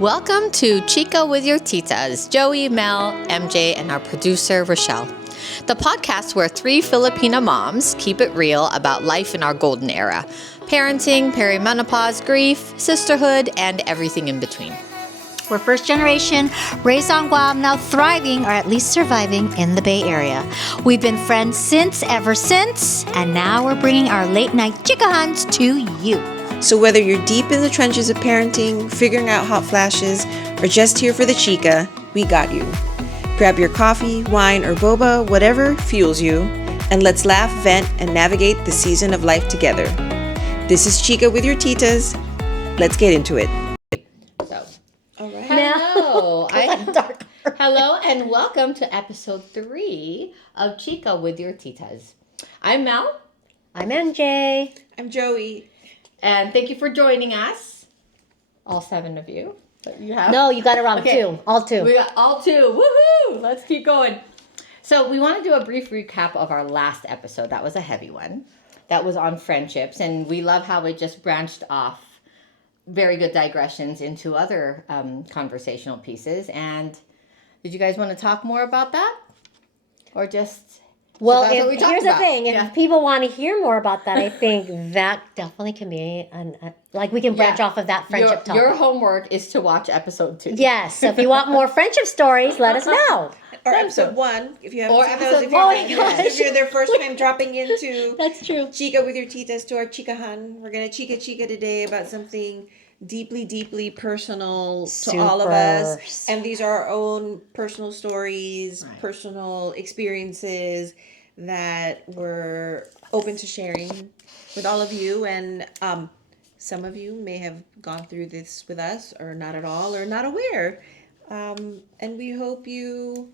Welcome to Chika with your Titas, Joey, Mel, MJ, and our producer, Rochelle. The podcast where three Filipina moms keep it real about life in our golden era. Parenting, perimenopause, grief, sisterhood, and everything in between. We're first generation, raised on Guam, now thriving, or at least surviving, in the Bay Area. We've been friends ever since, and now we're bringing our late night chikahans to you. So whether you're deep in the trenches of parenting, figuring out hot flashes, or just here for the chica, we got you. Grab your coffee, wine, or boba, whatever fuels you, and let's laugh, vent, and navigate the season of life together. This is Chika with your Titas. Let's get into it. All right. Hello. Hello, and welcome to episode 3 of Chika with your Titas. I'm Mel. I'm MJ. I'm Joey. And thank you for joining us. All 7 of you. You have? No, you got it wrong. Okay. 2. All 2. We got all 2. Woohoo! Let's keep going. So we want to do a brief recap of our last episode. That was a heavy one. That was on friendships. And we love how it just branched off very good digressions into other conversational pieces. And did you guys want to talk more about that? Or just... Well, so here's the thing. If people want to hear more about that, I think that definitely can be, we can branch off of that friendship topic. Your homework is to watch episode 2. Yes. So if you want more friendship stories, let us know. Or episode 1, if you haven't Or seen episode those. If you're their first time dropping into That's true. Chika with your Titas to our Chikahan. We're going to Chika today about something deeply, deeply personal to all of us. And these are our own personal stories, personal experiences that we're open to sharing with all of you. And some of you may have gone through this with us or not at all or not aware. And we hope you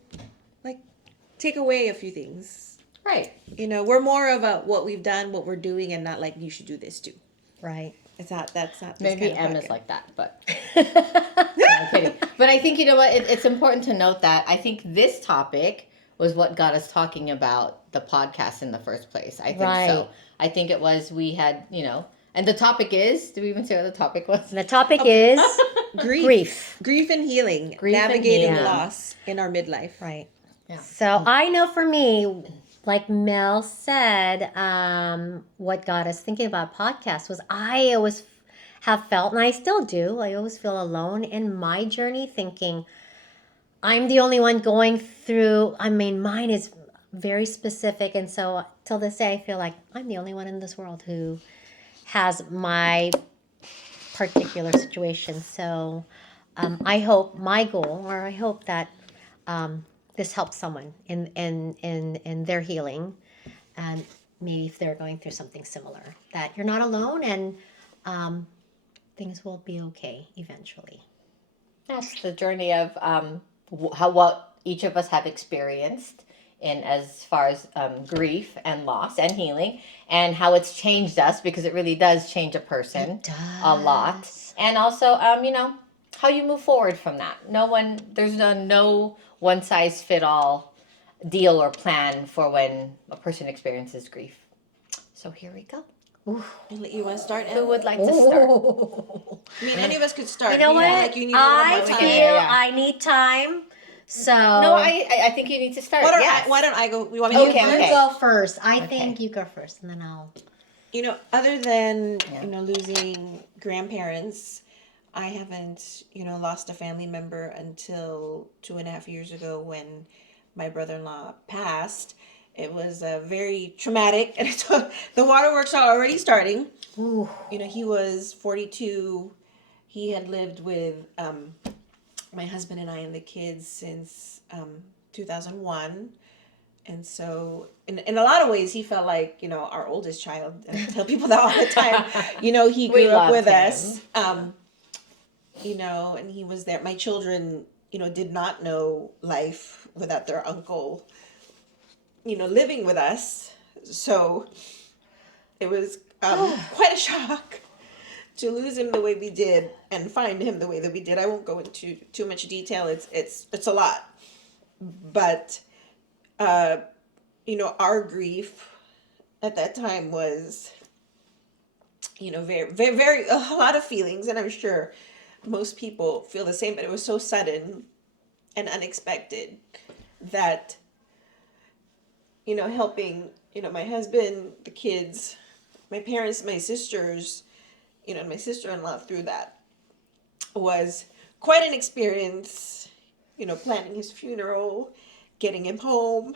take away a few things. Right. You know, we're more of a what we've done, what we're doing, and not like you should do this too. Right. That's not Maybe M is like that, but no, I'm kidding. But I think, you know what, it's important to note that I think this topic was what got us talking about the podcast in the first place. I think so. I think it was, we had, and the topic is, do we even say what the topic was? The topic is grief. Grief and healing. Navigating loss in our midlife. Right. Yeah. So I know for me, like Mel said, what got us thinking about podcasts was I always have felt, and I still do, I always feel alone in my journey thinking I'm the only one going through, mine is very specific. And so till this day, I feel like I'm the only one in this world who has my particular situation. So I hope that this helps someone in their healing, and maybe if they're going through something similar, that you're not alone, and things will be okay eventually. That's the journey of what each of us have experienced in as far as grief and loss and healing, and how it's changed us, because it really does change a person a lot. And also, how you move forward from that. There's no one-size-fit-all deal or plan for when a person experiences grief. So here we go. Ooh. You want to start? Who would like to start? Any of us could start. You know what? I need time. So no, I think you need to start. Why don't I go? You want me to go first? I think you go first, and then I'll. Other than losing grandparents, I haven't lost a family member until 2.5 years ago when my brother-in-law passed. It was very traumatic, and the waterworks are already starting. Ooh. He was 42. He had lived with my husband and I and the kids since 2001. And so in a lot of ways, he felt like, our oldest child. And I tell people that all the time. He grew up with us. And he was there. My children, did not know life without their uncle, living with us. So it was quite a shock to lose him the way we did and find him the way that we did. I won't go into too much detail. It's a lot. But, our grief at that time was, very, very, very, a lot of feelings. And I'm sure most people feel the same, but it was so sudden and unexpected that, helping, my husband, the kids, my parents, my sisters, and my sister-in-law through that was quite an experience, planning his funeral, getting him home,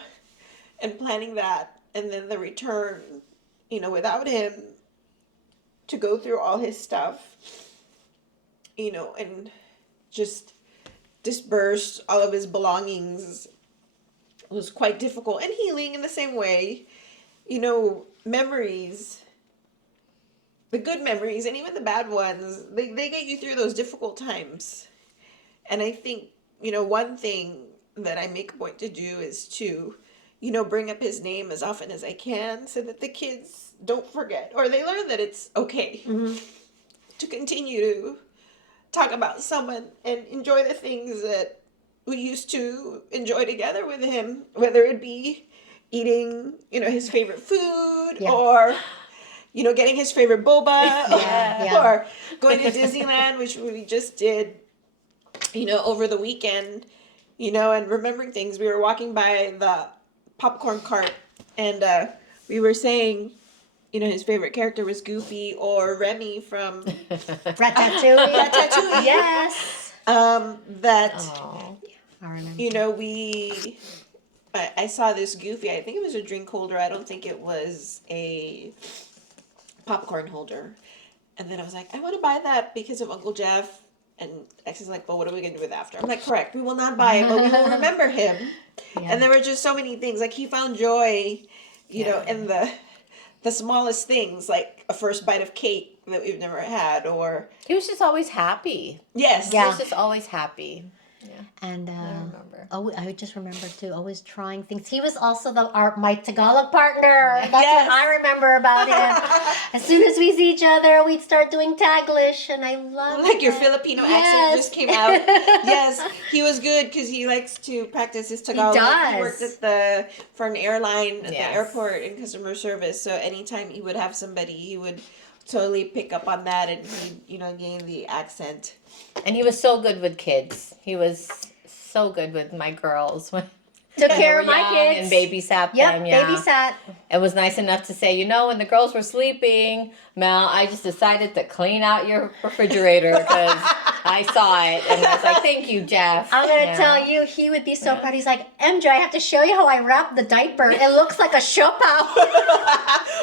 and planning that, and then the return, without him, to go through all his stuff, and just disperse all of his belongings was quite difficult, and healing in the same way. Memories, the good memories and even the bad ones, they get you through those difficult times. And I think, one thing that I make a point to do is to, bring up his name as often as I can so that the kids don't forget, or they learn that it's okay to continue to talk about someone and enjoy the things that we used to enjoy together with him, whether it be eating, his favorite food, or, getting his favorite boba, or going to Disneyland, which we just did, over the weekend, and remembering things. We were walking by the popcorn cart, and we were saying, his favorite character was Goofy or Remy from Ratatouille. Ratatouille. Yes. That, Oh, I remember. I saw this Goofy. I think it was a drink holder. I don't think it was a popcorn holder. And then I was like, I want to buy that because of Uncle Jeff. And X is like, well, what are we going to do with it after? I'm like, correct. We will not buy it, but we will remember him. Yeah. And there were just so many things. Like, he found joy, in the smallest things, like a first bite of cake that we've never had, or... He was just always happy. Yes. He was just always happy. Yeah. And I remember. I just remember too, always trying things. He was also my Tagalog partner. That's Yes. what I remember about him. As soon as we see each other, we'd start doing Taglish, and I love Like your it. Filipino Yes. accent just came out. Yes, he was good because he likes to practice his Tagalog. does. He worked for an airline at the Yes. airport in customer service. So anytime he would have somebody, he would totally pick up on that, and he, gain the accent. And he was so good with kids. He was so good with my girls when Took they care were of my young kids. and babysat Yep, them. Yeah. babysat. It was nice enough to say, when the girls were sleeping, Mel, I just decided to clean out your refrigerator because I saw it. And I was like, thank you, Jeff. I'm going to tell you, he would be so proud. He's like, MJ, I have to show you how I wrap the diaper. It looks like a shopao.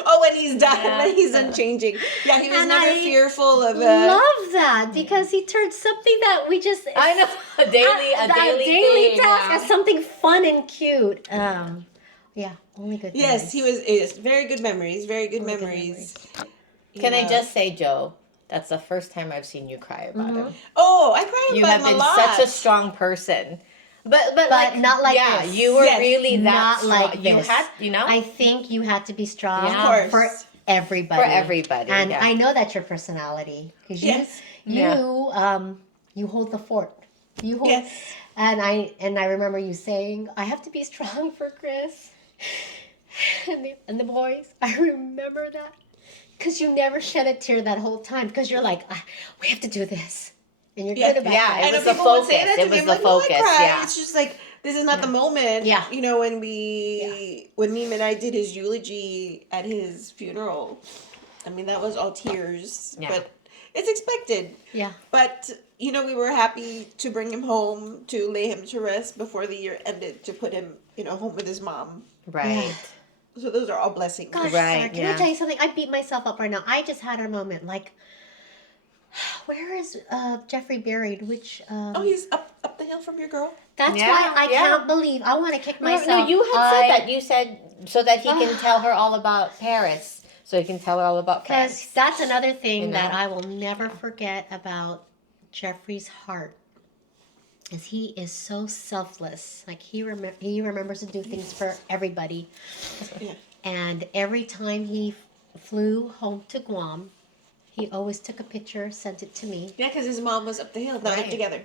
Oh, when he's done, Yeah. when he's done changing. Yeah, he was And never I fearful of love that because he turned something that we just... I know. A daily thing, task yeah. as something fun and cute. Yeah, only good Yes, memories. it was very good memories, very good Only good memories. Can I Yeah. just say, Joe, that's the first time I've seen you cry about him. Oh, I cried You about have him a been lot. such a strong person. But like, not like yeah, this. you were Yes. really that Not strong. like You this. had, I think you had to be strong Yeah. Of for course. everybody. for everybody. And yeah. I know that's your personality because Yes. you hold the fort. You hold, Yes. and I remember you saying, "I have to be strong for Chris and the boys." I remember that because you never shed a tear that whole time because you're like, "We have to do this," and you're good about yeah, that. it I know was the people would say focus. that to It me. was I'm the like, no, I focus, cried. yeah. It's just like, this is not the moment. Yeah. When when Meme and I did his eulogy at his funeral, I mean, that was all tears. Yeah. But it's expected. Yeah. But, we were happy to bring him home, to lay him to rest before the year ended, to put him, home with his mom. Right. So those are all blessings. Gosh, Right, Sarah, can yeah. I tell you something? I beat myself up right now. I just had a moment like, where is Jeffrey buried? Which Oh, he's up the hill from your girl? that's Yeah, why I yeah. can't believe I want to kick myself. No, you had said that. You said so that he can tell her all about Paris. So he can tell her all about because France. that's another thing You know? that I will never forget about Jeffrey's heart. Is he is so selfless. Like he remembers to do things for everybody. Yeah. And every time he flew home to Guam, he always took a picture, sent it to me. Yeah, because his mom was up the hill, not Right. together.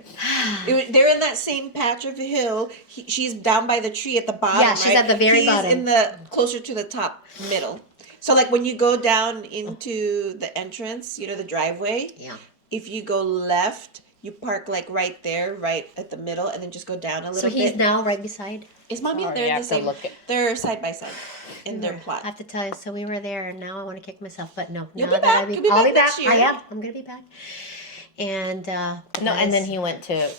They're in that same patch of the hill. She's down by the tree at the bottom. Yeah, she's right? at the very He's bottom. in the closer to the top middle. So like when you go down into the entrance, the driveway. Yeah. If you go left, you park like right there, right at the middle, and then just go down a little So bit. he's now right beside. Is mom? Yeah, Sorry, they're I the have to same. look at- They're side by side in their I plot. have to tell you. So we were there, and now I want to kick myself, but no. You'll now be that back. You'll be I'll back be next back. year. I am. I'm gonna be back. And but No, that and then is- he went to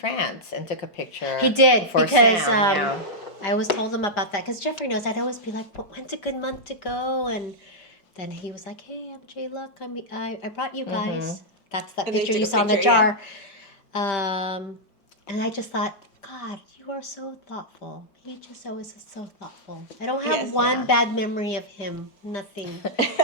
France and took a picture. He did for because Sam, yeah. I always told him about that because Jeffrey knows. I'd always be like, "But when's a good month to go?" And then he was like, "Hey, MJ, look, I brought you guys." That's that And they picture took you a saw in the picture, yeah. jar. And I just thought, God, you are so thoughtful. He just always is so thoughtful. I don't have Yes, one yeah. bad memory of him. Nothing.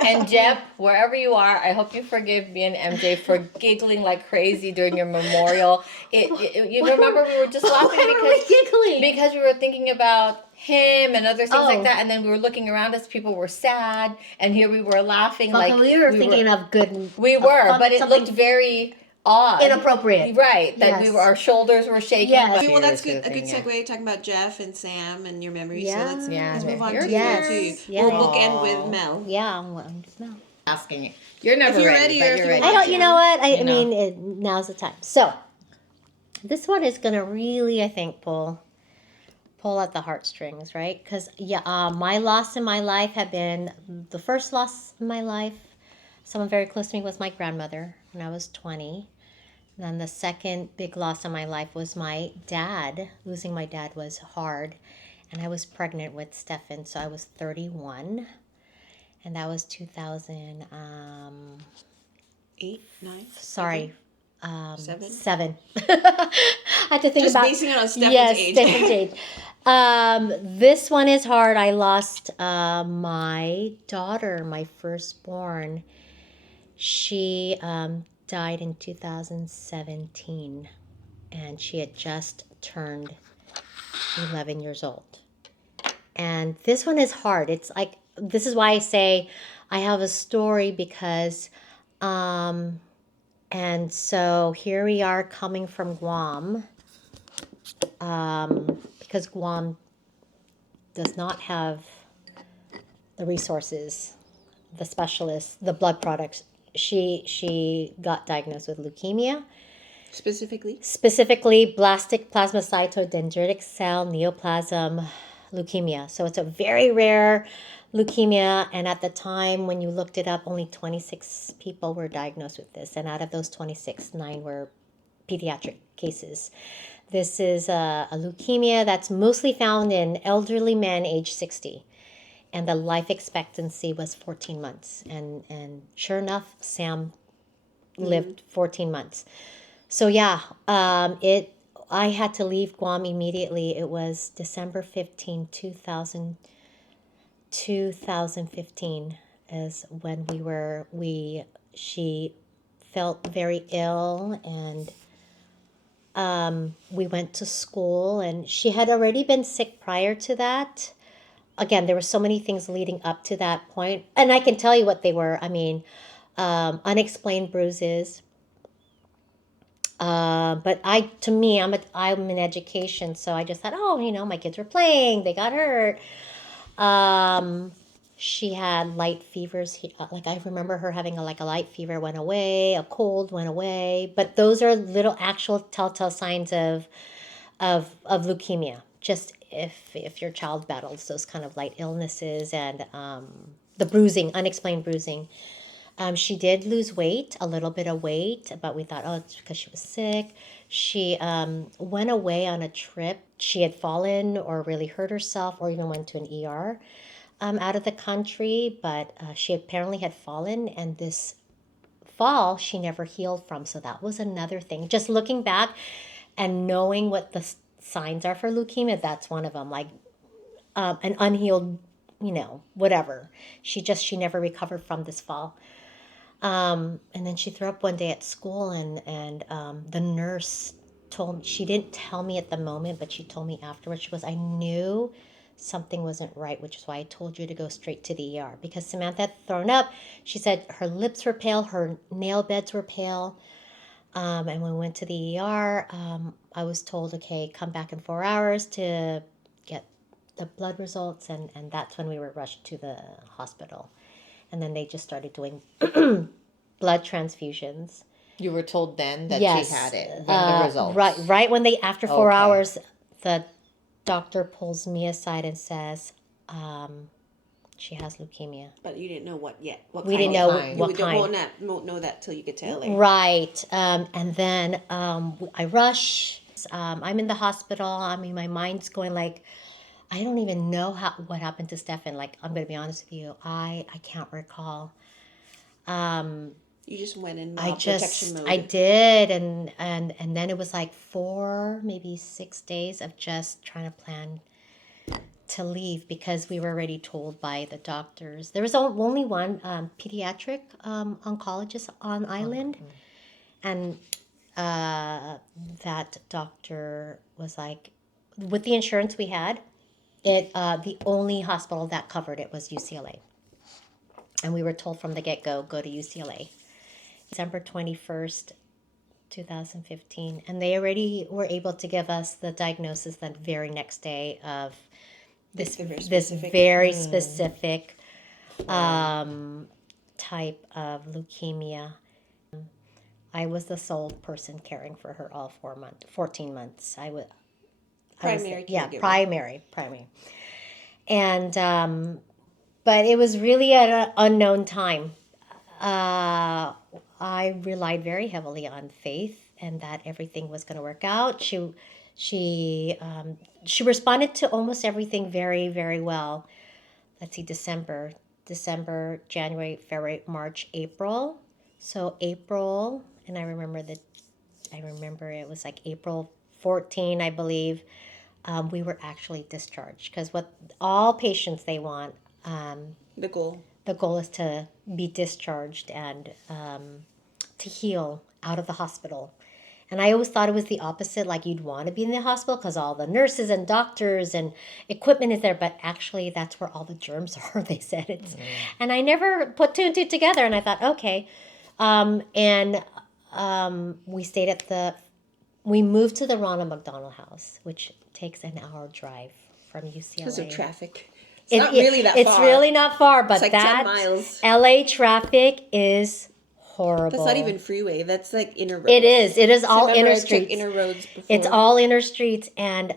And Jeb, wherever you are, I hope you forgive me and MJ for giggling like crazy during your memorial. You remember we were just laughing Why were we giggling? because we were thinking about him and other things Oh. like that, and then we were looking around as people were sad, and here we were laughing Okay, like we were thinking of good. we of were, fun- but it something looked very odd, inappropriate. right? That Yes. our shoulders were shaking. Yes. but Okay, well, that's good. A seriously, good segue talking about Jeff and Sam and your memories. Yeah. So Yeah, let's move on your to Yes. you. Yeah, We'll yeah. bookend Aw. with Mel. Yeah, well, no. Asking you. You're never If you're ready, ready but or if you're you ready. want I don't. You know what? I You know. mean, now's the time. So this one is gonna really, I think, pull at the heartstrings, right? Because my loss in my life had been the first loss in my life. Someone very close to me was my grandmother when I was 20. And then the second big loss in my life was my dad. Losing my dad was hard, and I was pregnant with Stefan, so I was 31, and that was 2000. 8, 9. Sorry. 7. 7. I had to think Just about basing it on Stefan's yes, age. Stefan's age. This one is hard. I lost my daughter, my firstborn. She died in 2017, and she had just turned 11 years old. And this one is hard. It's like, this is why I say I have a story because and so here we are coming from Guam, because Guam does not have the resources, the specialists, the blood products. She got diagnosed with leukemia, Specifically? specifically blastic plasmacytoid dendritic cell neoplasm leukemia. So it's a very rare leukemia, and at the time when you looked it up, only 26 people were diagnosed with this, and out of those 26, 9 were pediatric cases. This is a leukemia that's mostly found in elderly men age 60, and the life expectancy was 14 months, and sure enough, Sam lived 14 months. So yeah, I had to leave Guam immediately. It was December 15, 2015 is when she felt very ill, and we went to school, and she had already been sick prior to that. Again, there were so many things leading up to that point, and I can tell you what they were. I mean, unexplained bruises. But I'm in education, so I just thought, oh, my kids were playing, they got hurt. She had light fevers. Like I remember her having a light fever went away, a cold went away. But those are little actual telltale signs of leukemia. Just if your child battles those kind of light illnesses, and the bruising, unexplained bruising. She did lose weight, a little bit of weight, but we thought, oh, it's because she was sick. She went away on a trip. She had fallen or really hurt herself, or even went to an ER out of the country, but she apparently had fallen, and this fall she never healed from. So that was another thing. Just looking back and knowing what the signs are for leukemia, that's one of them. Like an unhealed, whatever. She never recovered from this fall. And then she threw up one day at school, and the nurse told me, she didn't tell me at the moment, but she told me afterwards. She goes, I knew something wasn't right, which is why I told you to go straight to the ER, because Samantha had thrown up. She said her lips were pale, her nail beds were pale. And when we went to the ER, I was told, okay, come back in 4 hours to get the blood results, and that's when we were rushed to the hospital. And then they just started doing blood transfusions. You were told then that Yes. she had it. When the results. Right when they, after 4 hours, Okay. the doctor pulls me aside and says, she has leukemia. But you didn't know what yet. What We kind didn't yet. know kind. what You kind. won't know that till you get to LA. Right. And then I rush. I'm in the hospital. I mean, my mind's going like, I don't even know what happened to Stefan. Like, I'm going to be honest with you. I can't recall. You just went in I protection mode. I did. And then it was like 4, maybe 6 days of just trying to plan to leave because we were already told by the doctors. There was only one pediatric oncologist on island. And that doctor was like, with the insurance we had, the only hospital that covered it was UCLA. And we were told from the get-go, go to UCLA. December 21st, 2015. And they already were able to give us the diagnosis the very next day of this very specific type of leukemia. I was the sole person caring for her all 14 months. I was caregiver. Primary. And but it was really at an unknown time. I relied very heavily on faith and that everything was going to work out. She responded to almost everything very, very well. Let's see, December, January, February, March, April. So April, and I remember it was like April 14, I believe. We were actually discharged because what all patients they want. The goal. The goal is to be discharged and to heal out of the hospital. And I always thought it was the opposite, like you'd want to be in the hospital because all the nurses and doctors and equipment is there, but actually that's where all the germs are, they said. And I never put two and two together, and I thought, okay. We moved to the Ronald McDonald House, which takes an hour drive from UCLA. Because of traffic. It's not really that far. It's really not far, but it's like 10 miles. LA traffic is horrible. That's not even freeway. That's like inner roads. It is. It is all inner streets. I took inner roads before. It's all inner streets, and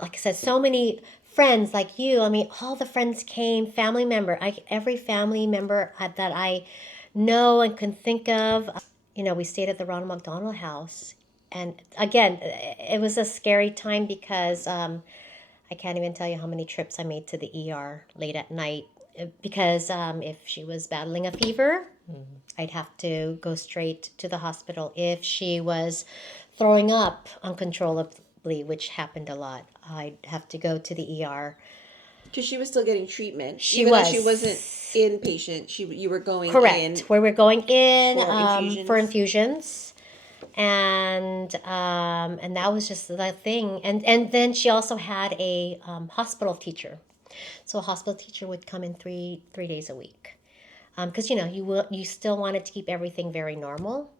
like I said, so many friends like you. I mean, all the friends came. Family member. Every family member that I know and can think of. We stayed at the Ronald McDonald House. And again, it was a scary time because I can't even tell you how many trips I made to the ER late at night. Because if she was battling a fever, I'd have to go straight to the hospital. If she was throwing up uncontrollably, which happened a lot, I'd have to go to the ER. Because she was still getting treatment. She wasn't inpatient. You were going correct. in. Where we're going in for infusions. And that was just the thing. And then she also had a hospital teacher. So a hospital teacher would come in three days a week. Because, you still wanted to keep everything very normal.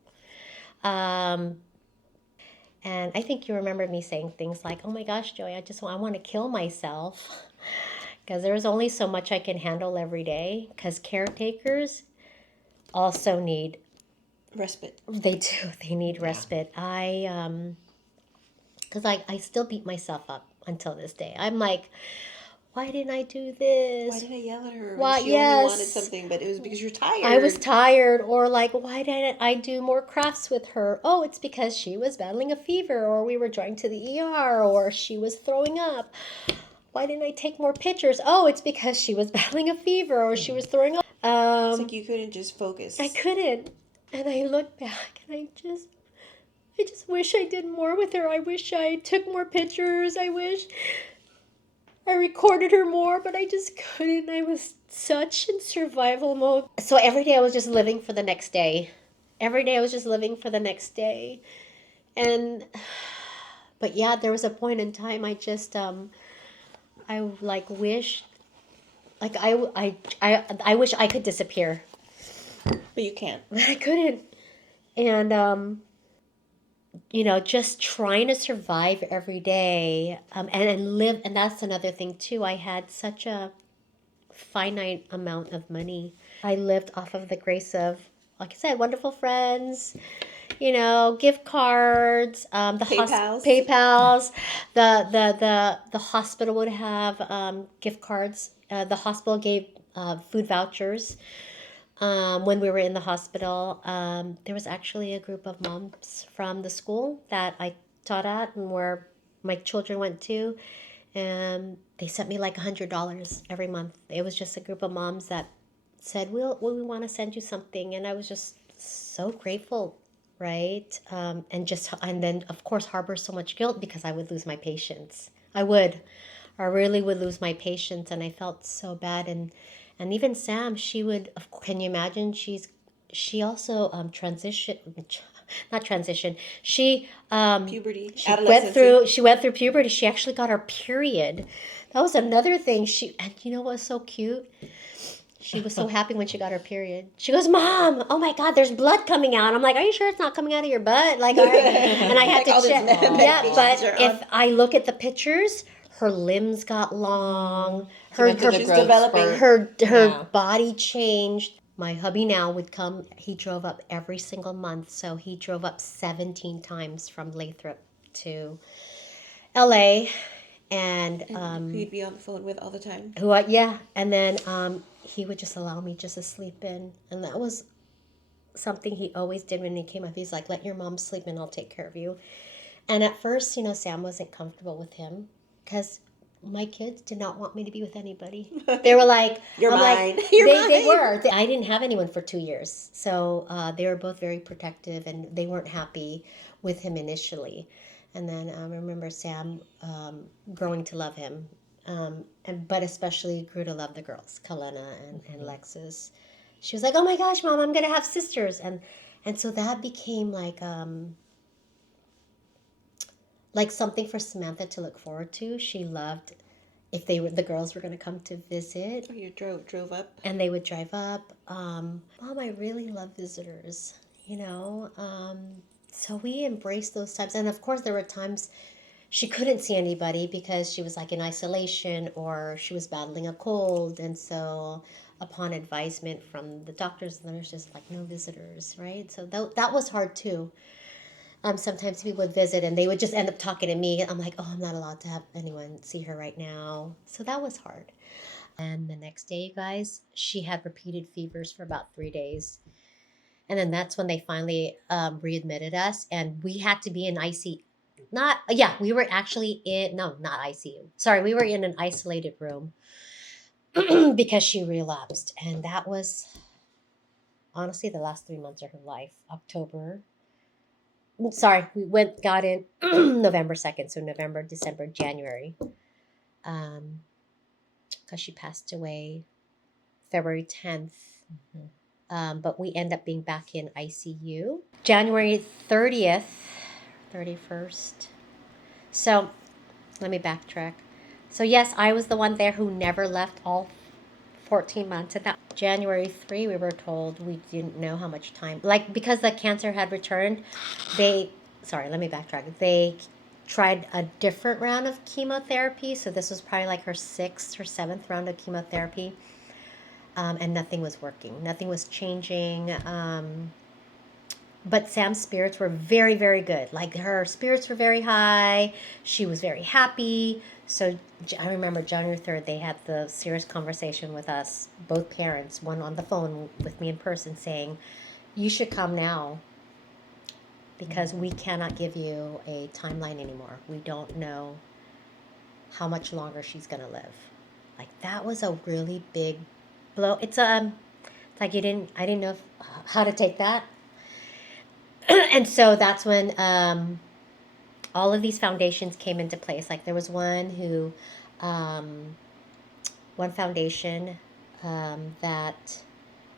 And I think you remember me saying things like, oh my gosh, Joey, I want to kill myself. Because there's only so much I can handle every day. Because caretakers also need respite. They do. They need respite. Because I still beat myself up until this day. I'm like, why didn't I do this? Why did I yell at her? Why? She only wanted something, but it was because you're tired. I was tired. Or like, why didn't I do more crafts with her? Oh, it's because she was battling a fever, or we were driving to the ER, or she was throwing up. Why didn't I take more pictures? Oh, it's because she was battling a fever, or she was throwing up. It's like you couldn't just focus. I couldn't. And I look back and I just wish I did more with her. I wish I took more pictures. I wish I recorded her more, but I just couldn't. I was such in survival mode. So every day I was just living for the next day. But yeah, there was a point in time I just, I like wished, like I wish I could disappear. But you can't. I couldn't. And, just trying to survive every day and live. And that's another thing, too. I had such a finite amount of money. I lived off of the grace of, like I said, wonderful friends, gift cards, PayPals. PayPals. The hospital would have gift cards. The hospital gave food vouchers. When we were in the hospital, there was actually a group of moms from the school that I taught at and where my children went to, and they sent me like $100 every month. It was just a group of moms that said, we want to send you something," and I was just so grateful, right? And then of course harbor so much guilt because I would lose my patience. I really would lose my patience, and I felt so bad. And even Sam, she would. Can you imagine? She also transition, not transition. Puberty, She she went through puberty. She actually got her period. That was another thing. And you know what's so cute? She was so happy when she got her period. She goes, "Mom, oh my God, there's blood coming out." I'm like, "Are you sure it's not coming out of your butt?" Like, and I had Like all to these check. medications Yeah, but are on. if I look at the pictures, her limbs got long. Her went through the She's growth developing. spurt. her Yeah. body changed. My hubby now would come. He drove up every single month, so he drove up 17 times from Lathrop to LA, and Who you'd be on the phone with all the time. yeah, and then he would just allow me just to sleep in, and that was something he always did when he came up. He's like, "Let your mom sleep and I'll take care of you." And at first, Sam wasn't comfortable with him because my kids did not want me to be with anybody. They were like, You're I'm mine. like, You're they mine. were. I didn't have anyone for 2 years. So they were both very protective and they weren't happy with him initially. And then I remember Sam growing to love him. But especially grew to love the girls, Kalena and Lexus. She was like, "Oh my gosh, Mom, I'm gonna have sisters," and so that became like something for Samantha to look forward to. She loved if the girls were going to come to visit, Oh, you drove up. and they would drive up. Mom, I really love visitors, so we embraced those times. And of course, there were times she couldn't see anybody because she was like in isolation or she was battling a cold. And so, upon advisement from the doctors and nurses, like no visitors, right? So that was hard too. Sometimes people would visit and they would just end up talking to me. I'm like, "Oh, I'm not allowed to have anyone see her right now." So that was hard. And the next day, you guys, she had repeated fevers for about 3 days. And then that's when they finally readmitted us. And we had to be in ICU. We were actually no, not ICU. Sorry, we were in an isolated room because she relapsed. And that was honestly the last 3 months of her life. Got in November 2nd, so November, December, January, because she passed away February 10th. But we end up being back in ICU January 30th, 31st. So let me backtrack. So yes, I was the one there who never left all 14 months. And that January 3, we were told we didn't know how much time. Like, because the cancer had returned, let me backtrack. They tried a different round of chemotherapy. So this was probably like her 6th or 7th round of chemotherapy. And nothing was working. Nothing was changing. But Sam's spirits were very, very good. Like, her spirits were very high. She was very happy. So I remember January 3rd, they had the serious conversation with us, both parents, one on the phone with me in person, saying, "You should come now because we cannot give you a timeline anymore. We don't know how much longer she's going to live." Like, that was a really big blow. It's like I didn't know how to take that. And so that's when all of these foundations came into place. Like, there was one foundation that,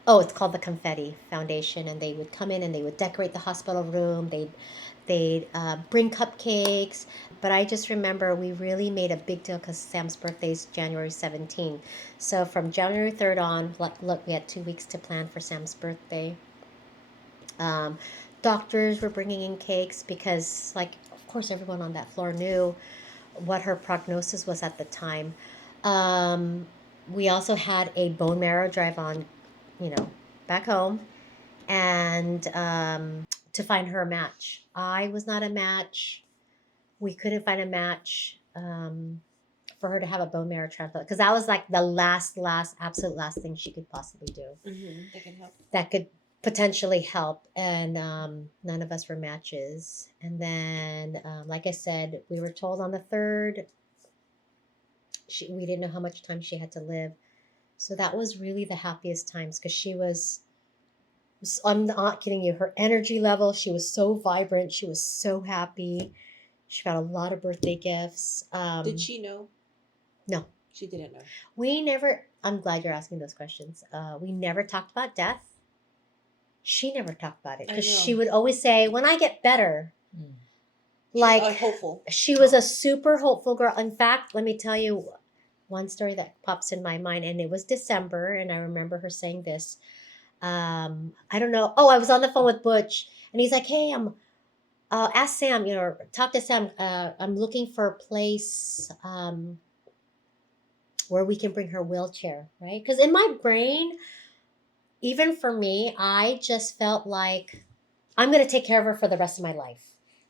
it's called the Confetti Foundation, and they would come in and they would decorate the hospital room. They'd bring cupcakes. But I just remember we really made a big deal because Sam's birthday is January 17th. So from January 3rd on, look, we had 2 weeks to plan for Sam's birthday. Doctors were bringing in cakes because, like, of course, everyone on that floor knew what her prognosis was at the time. We also had a bone marrow drive on back home, and to find her a match. I was not a match. We couldn't find a match for her to have a bone marrow transplant, because that was like the absolute last thing she could possibly do That can help. that could potentially help. And none of us were matches. And then, like I said, we were told on the third, we didn't know how much time she had to live. So that was really the happiest times, because I'm not kidding you, her energy level, she was so vibrant, she was so happy. She got a lot of birthday gifts. Did she know? No. She didn't know. We never, I'm glad you're asking those questions. We never talked about death. She never talked about it, because she would always say, when I get better. Like, hopeful. She was a super hopeful girl. In fact, let me tell you one story that pops in my mind, and it was December, and I remember her saying this. I don't know. Oh, I was on the phone with Butch, and he's like, hey, ask Sam, talk to Sam. I'm looking for a place where we can bring her wheelchair, right? Because in my brain, even for me, I just felt like I'm going to take care of her for the rest of my life.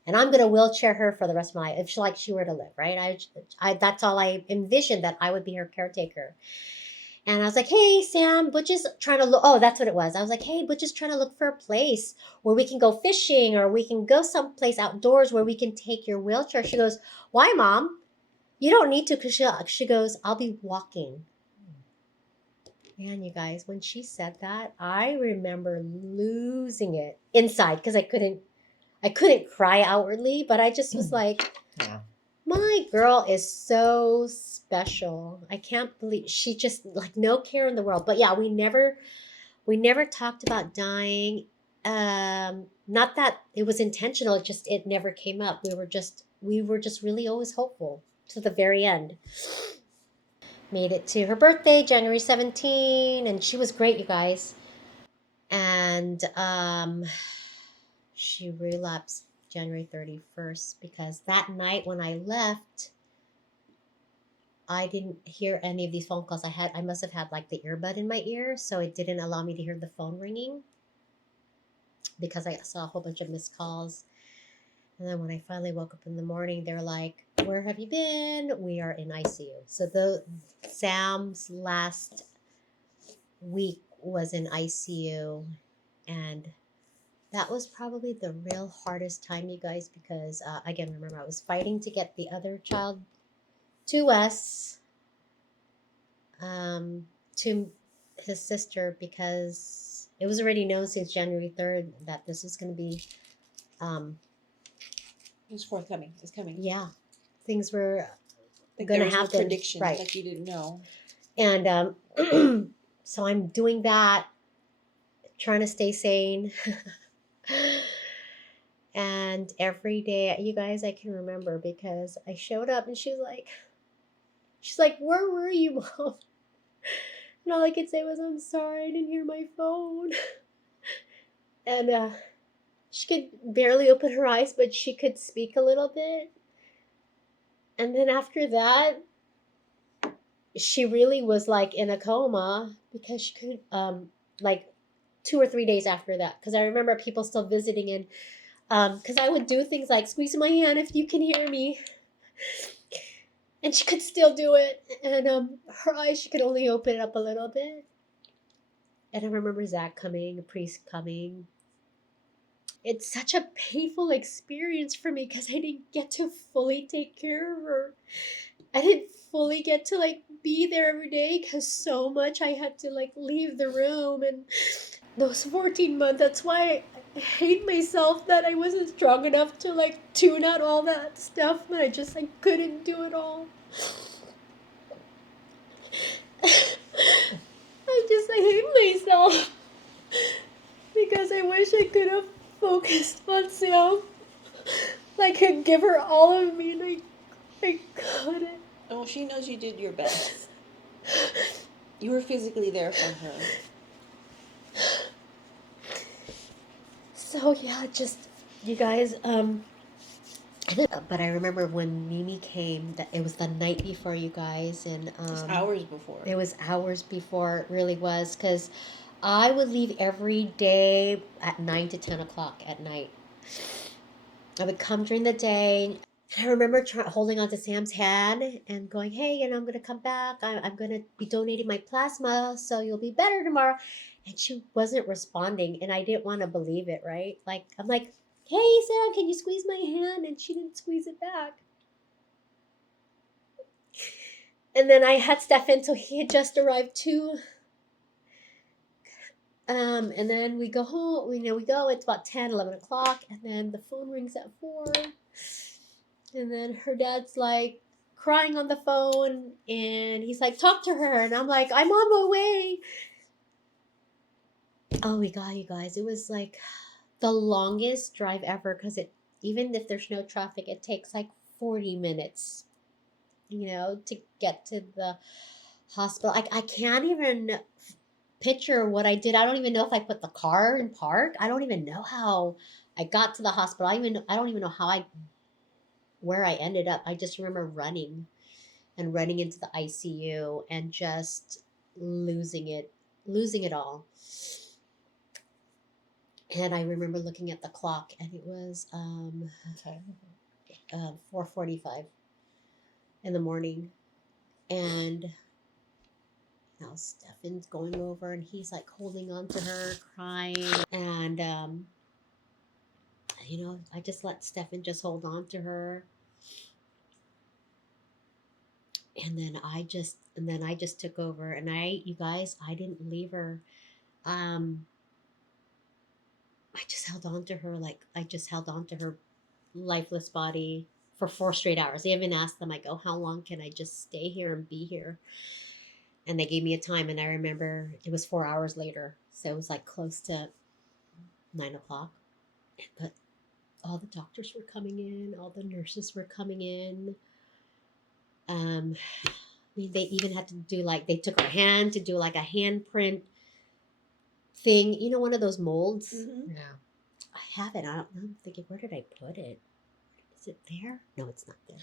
And I'm going to wheelchair her for the rest of my life, if she were to live, right? That's all I envisioned, that I would be her caretaker. And I was like, hey, Sam, Butch is trying to look. Oh, that's what it was. I was like, hey, Butch is trying to look for a place where we can go fishing, or we can go someplace outdoors where we can take your wheelchair. She goes, why, Mom? You don't need to, because she goes, I'll be walking. Man, you guys, when she said that, I remember losing it inside, because I couldn't cry outwardly, but I just was like, Yeah. My girl is so special. I can't believe she just, like, no care in the world. But yeah, we never talked about dying. Not that it was intentional, it never came up. We were just really always hopeful to the very end. Made it to her birthday, January 17, and she was great, you guys. And she relapsed January 31st, because that night when I left, I didn't hear any of these phone calls. I must have had like the earbud in my ear, so it didn't allow me to hear the phone ringing, because I saw a whole bunch of missed calls. And then when I finally woke up in the morning, they're like, where have you been? We are in ICU. So Sam's last week was in ICU, and that was probably the real hardest time, you guys, because again, remember, I was fighting to get the other child to us, to his sister, because it was already known since January 3rd that this was going to be, It's forthcoming. It's coming. yeah, things were Like going to there was happen. no prediction, right? Like you didn't know. And so I'm doing that, trying to stay sane. And every day, you guys, I can remember, because I showed up and she's like, where were you, Mom? And all I could say was, I'm sorry, I didn't hear my phone. And she could barely open her eyes, but she could speak a little bit. And then after that, she really was like in a coma, because she could, like 2 or 3 days after that, because I remember people still visiting, and because I would do things like squeeze my hand if you can hear me. And she could still do it. And her eyes, she could only open it up a little bit. And I remember Zach coming, a priest coming. It's such a painful experience for me, because I didn't get to fully take care of her. I didn't fully get to like be there every day, because so much I had to like leave the room. And those 14 months, that's why I hate myself that I wasn't strong enough to like tune out all that stuff, but I couldn't do it all. I hate myself, because I wish I could have focused on Sam. I could give her all of me, and I couldn't. Oh, she knows you did your best. You were physically there for her. So yeah, just, you guys, but I remember when Mimi came, that it was the night before, you guys, and It was hours before. It was hours before, it really was, because I would leave every day at 9 to 10 o'clock at night. I would come during the day. I remember holding on to Sam's hand and going, "Hey, I'm going to come back. I'm going to be donating my plasma, so you'll be better tomorrow." And she wasn't responding, and I didn't want to believe it, right? Like, I'm like, "Hey, Sam, can you squeeze my hand?" And she didn't squeeze it back. And then I had Stefan, so he had just arrived too. And then we go home, we go, it's about 10, 11 o'clock, and then the phone rings at 4. And then her dad's like crying on the phone, and he's like, "Talk to her." And I'm like, "I'm on my way." Oh my God, you guys, it was like the longest drive ever because even if there's no traffic, it takes like 40 minutes, to get to the hospital. I can't even picture what I did. I don't even know if I put the car in park. I don't even know how I got to the hospital. I don't even know where I ended up. I just remember running into the ICU and just losing it all. And I remember looking at the clock, and it was Okay. 4:45 in the morning, and now Stefan's going over, and he's like holding on to her, crying, and I just let Stefan just hold on to her, and then I just took over, and you guys, I didn't leave her. Um, I just held on to her, like I just held on to her lifeless body for 4 straight hours. I even asked them, I go, "How long can I just stay here and be here?" And they gave me a time, and I remember it was 4 hours later, so it was like close to 9 o'clock. But all the doctors were coming in, all the nurses were coming in. I mean, they even had to do like they took her hand to do like a handprint thing, one of those molds. Mm-hmm. Yeah. I have it. I don't know. I'm thinking, where did I put it? Is it there? No, it's not there.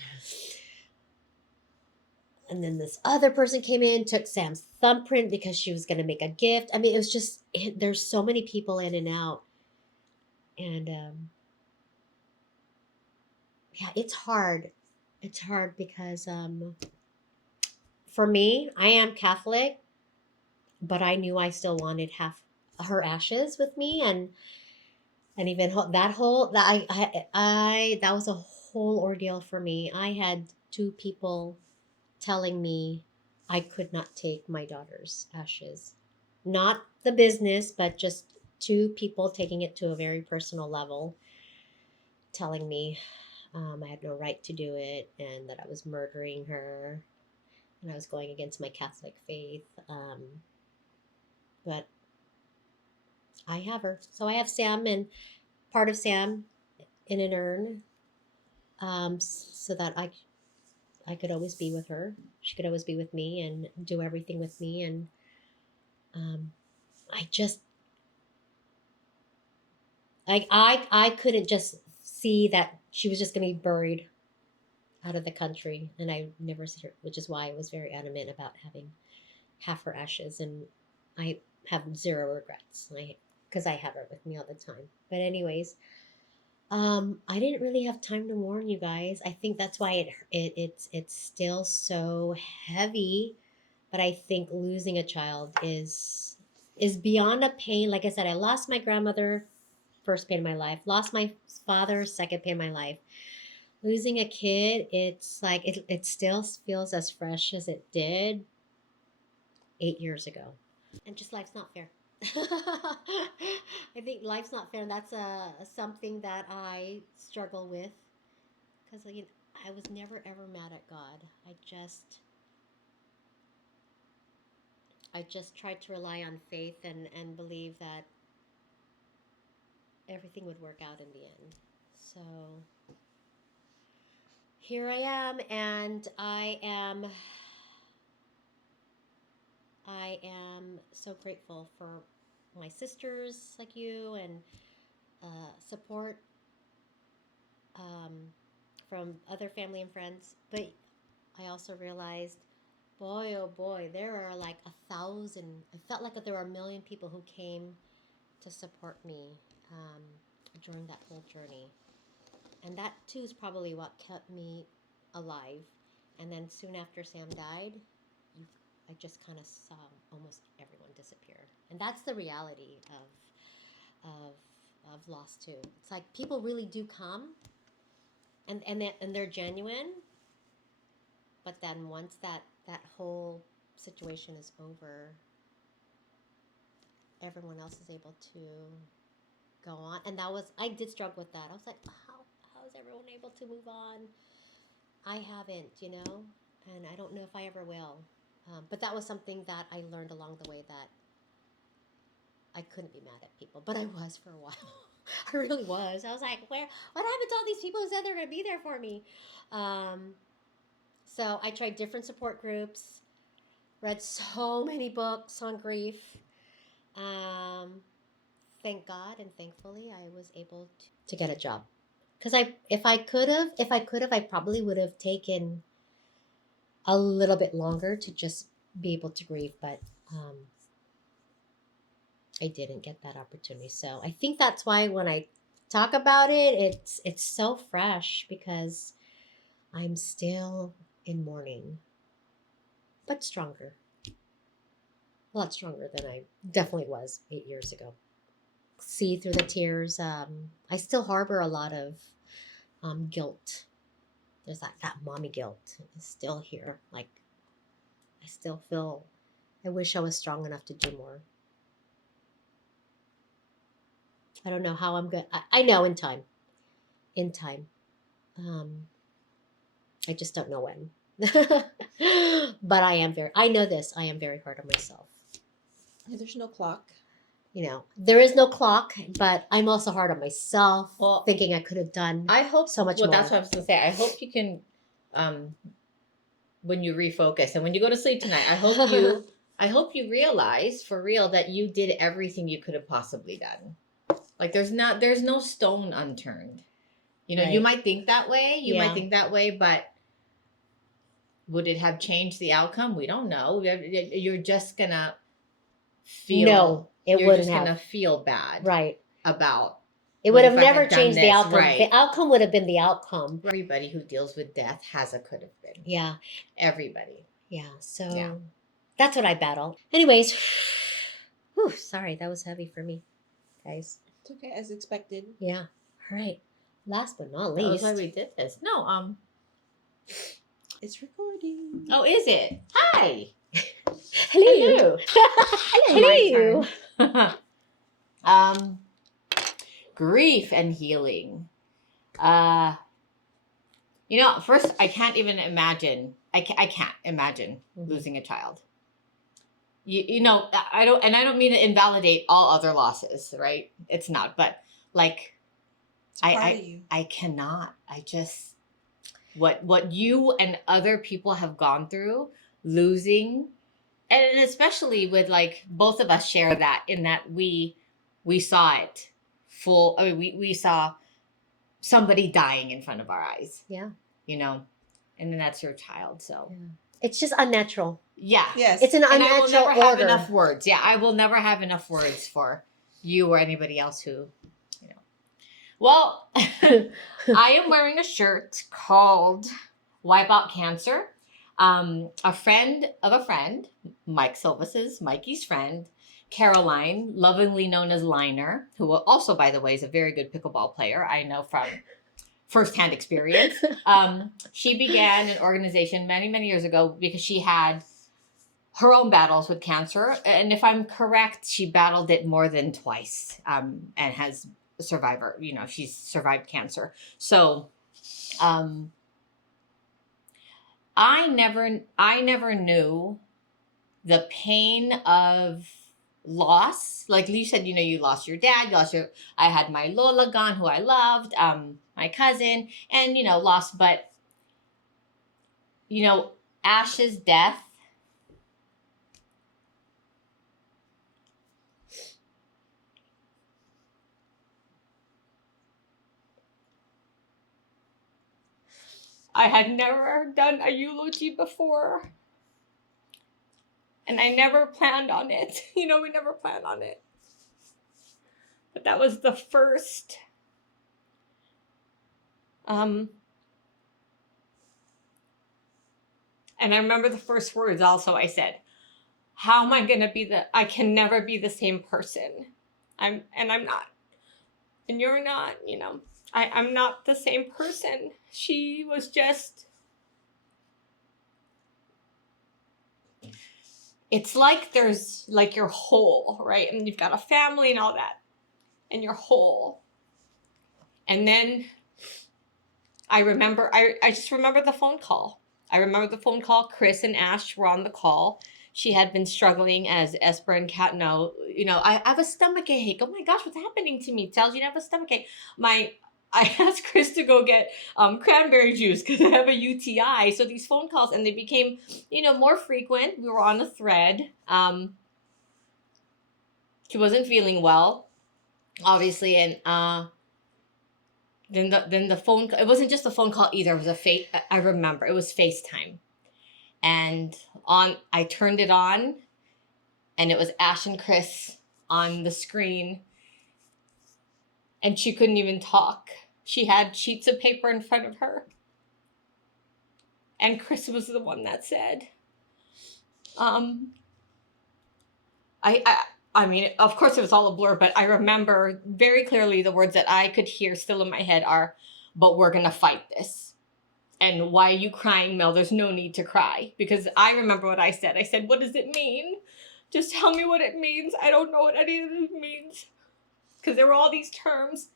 And then this other person came in, took Sam's thumbprint because she was going to make a gift. I mean, it was just, there's so many people in and out. And yeah, it's hard. It's hard because for me, I am Catholic, but I knew I still wanted half her ashes with me. And even that was a whole ordeal for me. I had two people telling me I could not take my daughter's ashes. Not the business, but just two people taking it to a very personal level, telling me I had no right to do it and that I was murdering her and I was going against my Catholic faith. But I have her. So I have Sam and part of Sam in an urn, so that I could always be with her. She could always be with me and do everything with me. And um, I just I couldn't just see that she was just going to be buried out of the country, and I never see her, which is why I was very adamant about having half her ashes, and I have zero regrets, because I have her with me all the time. But anyways, I didn't really have time to mourn, you guys. I think that's why it's still so heavy. But I think losing a child is beyond a pain. Like I said, I lost my grandmother, first pain in my life. Lost my father, second pain in my life. Losing a kid, it's like it still feels as fresh as it did 8 years ago. And just life's not fair. I think life's not fair. That's something that I struggle with because I was never ever mad at God. I just tried to rely on faith and believe that everything would work out in the end. So here I am, and I am so grateful for my sisters like you and support um, from other family and friends. But I also realized Boy, oh boy, there are like 1,000. It felt like there were 1,000,000 people who came to support me um, during that whole journey. And that too is probably what kept me alive. And then soon after Sam died, you, I just kind of saw almost everyone disappear. And that's the reality of loss too. It's like people really do come, and they're genuine. But then once that whole situation is over, everyone else is able to go on. And I did struggle with that. I was like, how is everyone able to move on? I haven't, and I don't know if I ever will. But that was something that I learned along the way, that I couldn't be mad at people, but I was for a while. I really was. I was like, what happened to all these people who said they're going to be there for me? So I tried different support groups, read so many books on grief. Thank God and thankfully I was able to get a job. Because if I could have, I probably would have taken a little bit longer to just be able to grieve, but I didn't get that opportunity. So I think that's why when I talk about it, it's so fresh, because I'm still in mourning, but stronger. A lot stronger than I definitely was 8 years ago. See through the tears. I still harbor a lot of guilt. There's that mommy guilt is still here. Like, I still feel, I wish I was strong enough to do more. I don't know how I'm good. I know in time. In time. I just don't know when. But I know this. I am very hard on myself. There's no clock. There is no clock, but I'm also hard on myself, Well, thinking I could have done I hope so much well, more. that's what I was gonna say. I hope you can, when you refocus and when you go to sleep tonight, I hope you realize for real that you did everything you could have possibly done. Like there's no stone unturned. You Right. might think that way. You Yeah. might think that way, but would it have changed the outcome? We don't know. You're just gonna feel. No, it you're wouldn't just gonna have. feel bad Right. about. It what would have if I never had done changed the this? outcome. Right. The outcome would have been the outcome. Everybody who deals with death has a could have been. Yeah. Everybody. Yeah. So Yeah. that's what I battle. Anyways, whew, sorry, that was heavy for me, guys. It's okay, as expected. Yeah. All right. Last but not That was least. why we did this. No, It's recording. Oh, is it? Hi. Hello. Hello. Hello. My turn. Grief and healing. First, I can't even imagine. I can't imagine losing a child. I don't mean to invalidate all other losses, right? It's not, but like, It's a part of you. I cannot. I just what you and other people have gone through losing, and especially with like both of us share that in that we saw it full. I mean, we saw somebody dying in front of our eyes. Yeah. And then that's your child. So it's just unnatural. yeah. Yes. It's an And I will unnatural never have order. enough words. Yeah, I will never have enough words for you or anybody else who, Well, I am wearing a shirt called Wipe Out Cancer. A friend of a friend, Mikey's friend, Caroline, lovingly known as Liner, who also, by the way, is a very good pickleball player. I know from firsthand experience. She began an organization many, many years ago because she had her own battles with cancer. And if I'm correct, she battled it more than twice and has survivor. She's survived cancer. So I never knew the pain of loss. Like you said, you lost your dad, I had my Lola gone, who I loved, my cousin, and lost, but Ash's death, I had never done a eulogy before. And I never planned on it. We never planned on it. But that was the first and I remember the first words also I said, how am I gonna I can never be the same person. I'm not. And you're not, I'm not the same person. She was just, it's like there's like you're whole, right? And you've got a family and all that, and you're whole. And then I just remember the phone call. I remember the phone call. Chris and Ash were on the call. She had been struggling, as Esper and Kat know. I have a stomach ache. Oh my gosh, what's happening to me? Tells you to have a stomach ache. I asked Chris to go get cranberry juice because I have a UTI. So these phone calls, and they became, more frequent. We were on a thread. She wasn't feeling well, obviously, and then the phone. It wasn't just a phone call either. It was I remember it was FaceTime, and I turned it on, and it was Ash and Chris on the screen, and she couldn't even talk. She had sheets of paper in front of her, and Chris was the one that said, I mean, of course it was all a blur, but I remember very clearly the words that I could hear still in my head are, but we're going to fight this. And why are you crying, Mel? There's no need to cry. Because I remember what I said. I said, what does it mean? Just tell me what it means. I don't know what any of it means. Because there were all these terms.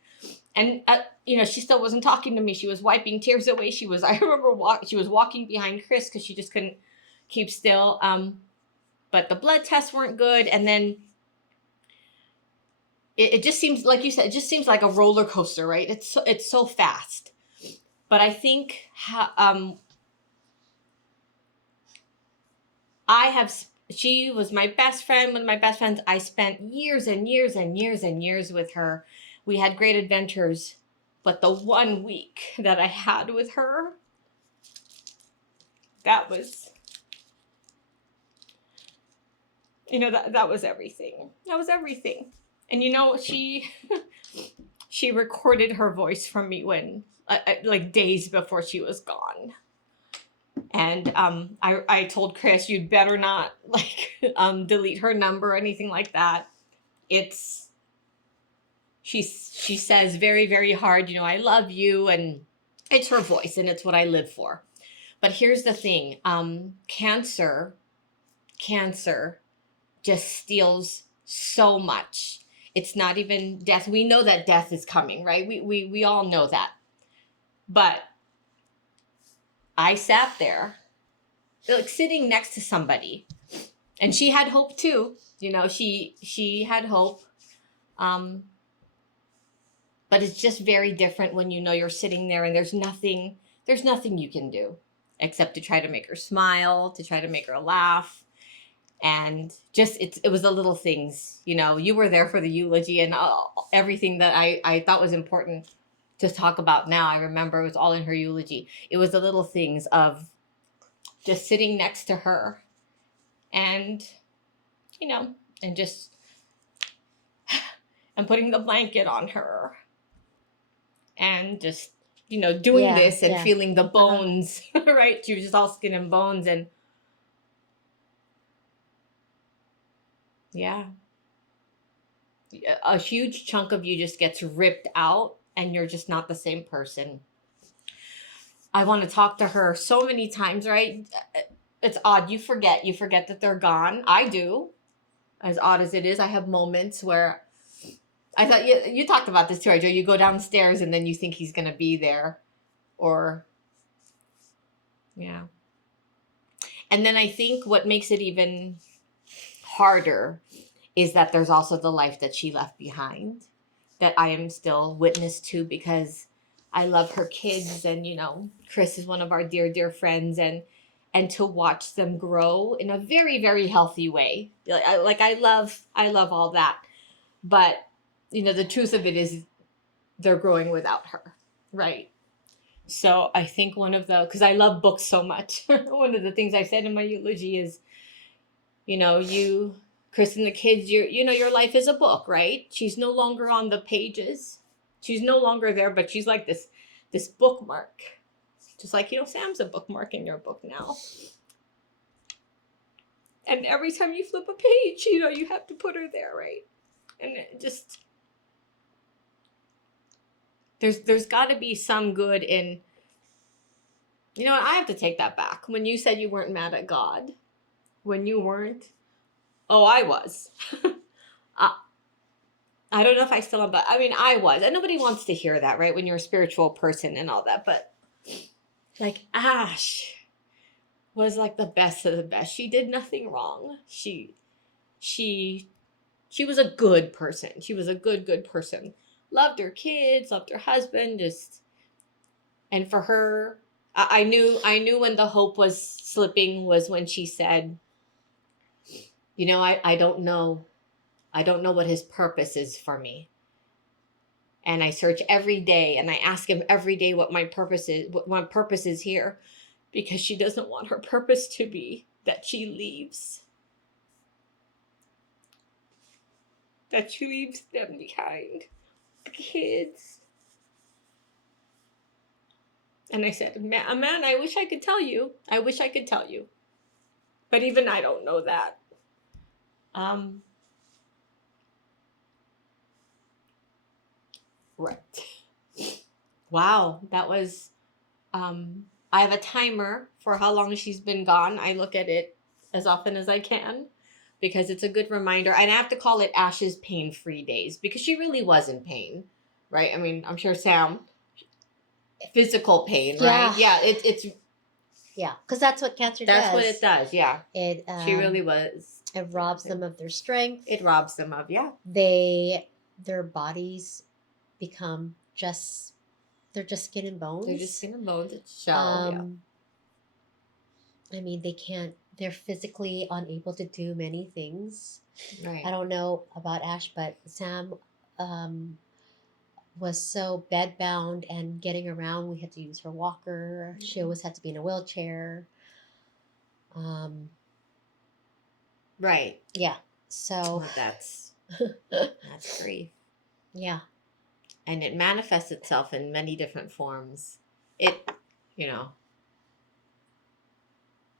And, she still wasn't talking to me. She was wiping tears away. I remember she was walking behind Chris because she just couldn't keep still. But the blood tests weren't good. And then it just seems, like you said, it just seems like a roller coaster, right? It's so fast. But I think she was my best friend, one of my best friends. I spent years and years and years and years with her. We had great adventures. But the 1 week that I had with her, that was, that was everything. That was everything. And she recorded her voice from me when, like days before she was gone. And I told Chris, you'd better not delete her number or anything like that. She says very, very hard, I love you, and it's her voice and it's what I live for. But here's the thing, cancer just steals so much. It's not even death. We know that death is coming, right? We all know that. But I sat there, like sitting next to somebody, and she had hope too. She had hope. But it's just very different when you're sitting there and there's nothing you can do except to try to make her smile, to try to make her laugh. And just, it was the little things, you were there for the eulogy and everything that I thought was important to talk about now. I remember it was all in her eulogy. It was the little things of just sitting next to her and, and just, and putting the blanket on her and just, doing this and feeling the bones, right? She was just all skin and bones, and yeah, a huge chunk of you just gets ripped out and you're just not the same person. I want to talk to her so many times, right? It's odd. You forget that they're gone. I do. As odd as it is, I have moments where I thought you talked about this too, right, Joe? You go downstairs and then you think he's going to be there, or yeah. And then I think what makes it even harder is that there's also the life that she left behind that I am still witness to, because I love her kids, and Chris is one of our dear, dear friends, and to watch them grow in a very, very healthy way. I love all that. But the truth of it is they're growing without her, right? So I think because I love books so much, one of the things I said in my eulogy is, Chris and the kids, your life is a book, right? She's no longer on the pages. She's no longer there, but she's like this bookmark. Just like, Sam's a bookmark in your book now. And every time you flip a page, you have to put her there, right? And it just, there's got to be some good in, I have to take that back. When you said you weren't mad at God, when you weren't, oh, I was. I don't know if I still am, but I was. And nobody wants to hear that, right? When you're a spiritual person and all that. But like Ash was like the best of the best. She did nothing wrong. She was a good person. She was a good person. Loved her kids, loved her husband, and for her, I knew when the hope was slipping was when she said, I don't know. I don't know what his purpose is for me. And I search every day and I ask him every day what my purpose is here, because she doesn't want her purpose to be that she leaves. That she leaves them behind. The kids. And I said, man, I wish I could tell you. I wish I could tell you. But even I don't know that. Right. Wow, that was, I have a timer for how long she's been gone. I look at it as often as I can because it's a good reminder. And I have to call it Ash's pain-free days because she really was in pain, right? I'm sure Sam, physical pain, right? Yeah, it's yeah, because that's what cancer does. That's what it does, yeah. She really was. It robs them of their strength. It robs them of, yeah. Their bodies become they're just skin and bones. They're just skin and bones. It's shell, yeah. They're physically unable to do many things. Right. I don't know about Ash, but Sam was so bedbound and getting around. We had to use her walker. Mm-hmm. She always had to be in a wheelchair. Right. Yeah. So well, that's grief. Yeah. And it manifests itself in many different forms.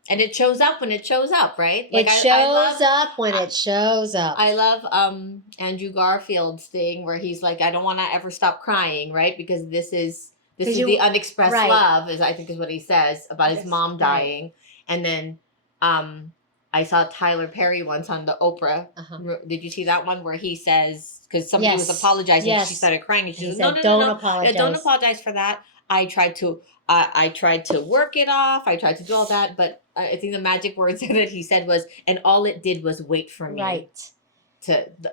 And it shows up when it shows up, right? Like it shows up when it shows up. I love Andrew Garfield's thing where he's like, I don't want to ever stop crying, right? Because this is the unexpressed love, I think is what he says about his mom dying. Right. And then I saw Tyler Perry once on the Oprah. Uh-huh. Did you see that one where he says, because somebody was apologizing, and she started crying, and she said, "No, apologize. Don't apologize for that. I tried to work it off. I tried to do all that, but I think the magic words that he said was, and all it did was wait for me. Right.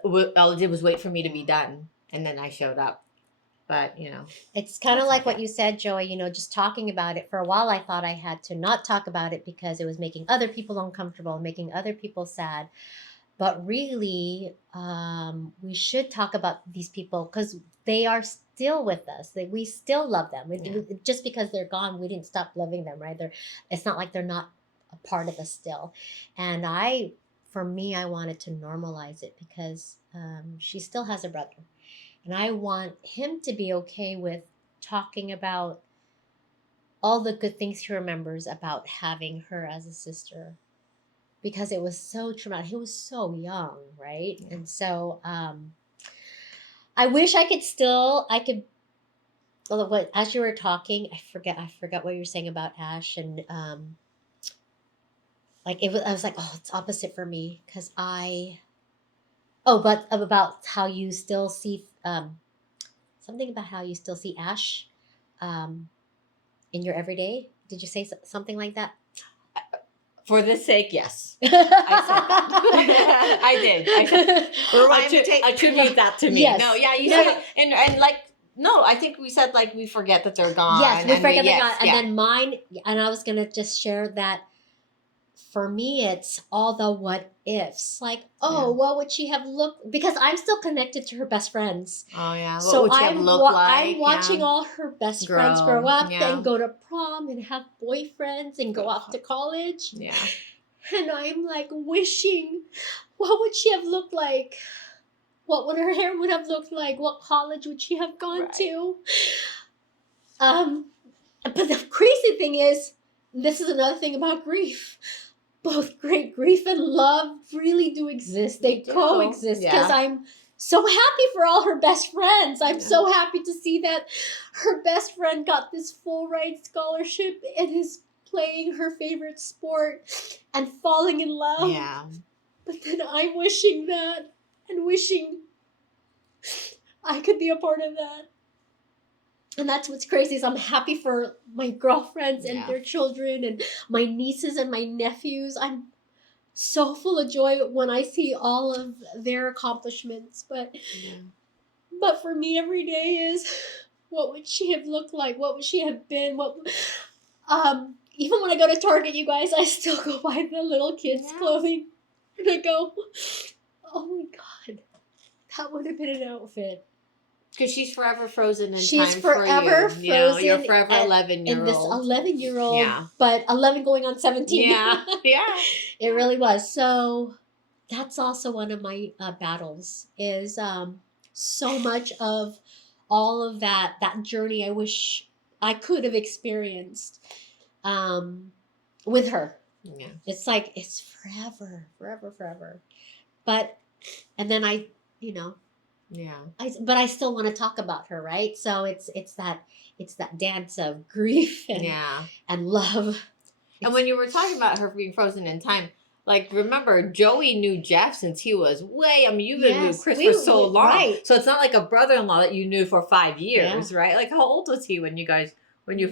All it did was wait for me to be done, and then I showed up. But, It's kind of like what you said, Joy, just talking about it. For a while, I thought I had to not talk about it because it was making other people uncomfortable, making other people sad. But really, we should talk about these people because they are still with us. We still love them. Just because they're gone, we didn't stop loving them, right? It's not like they're not a part of us still. And for me, I wanted to normalize it because she still has a brother. And I want him to be okay with talking about all the good things he remembers about having her as a sister. Because it was so traumatic. He was so young, right? Yeah. And so I wish I could as you were talking, I forgot what you were saying about Ash. And I was like, oh, it's opposite for me. Because but about how you still see, something about how you still see Ash in your everyday. Did you say something like that? For this sake, yes. I said that. I did. Attribute that to me. Yes. No, yeah, you said it. And like, no, I think we said like we forget that they're gone. Yes, we forget they're gone. And then mine, and I was going to just share that for me, it's all the what ifs. Like, what would she have looked? Because I'm still connected to her best friends. Oh, yeah. What would she have looked like? I'm watching all her best friends grow up and go to prom and have boyfriends and go off to college. Yeah. And I'm like wishing, what would she have looked like? What would her hair would have looked like? What college would she have gone Right. to? But the crazy thing is, this is another thing about grief. Both great grief and love really do exist. They do. coexist because Yeah. I'm so happy for all her best friends. I'm Yeah. so happy to see that her best friend got this full ride scholarship and is playing her favorite sport and falling in love. Yeah. But then I'm wishing that and wishing I could be a part of that. And that's what's crazy is I'm happy for my girlfriends and Yeah. their children and my nieces and my nephews. I'm so full of joy when I see all of their accomplishments. But for me, every day is, what would she have looked like? What would she have been? Even when I go to Target, you guys, I still go buy the little kids' Yeah. clothing. And I go, oh my God, that would have been an outfit. Because she's forever frozen in She's time forever for you. You know, you're frozen forever at- 11-year-old. In this 11-year-old, Yeah. but 11 going on 17. Yeah. Yeah. It really was. So that's also one of my battles is so much of all of that journey I wish I could have experienced with her. Yeah. It's like it's forever. But and then I, you know, Yeah. but I still want to talk about her, right? So it's that dance of grief and Yeah. and love. And when you were talking about her being frozen in time, like, remember, Joey knew Jeff since he was you've been Yes, with Chris we- for so we- long. right. So it's not like a brother-in-law that you knew for 5 years, right? Like, how old was he when you first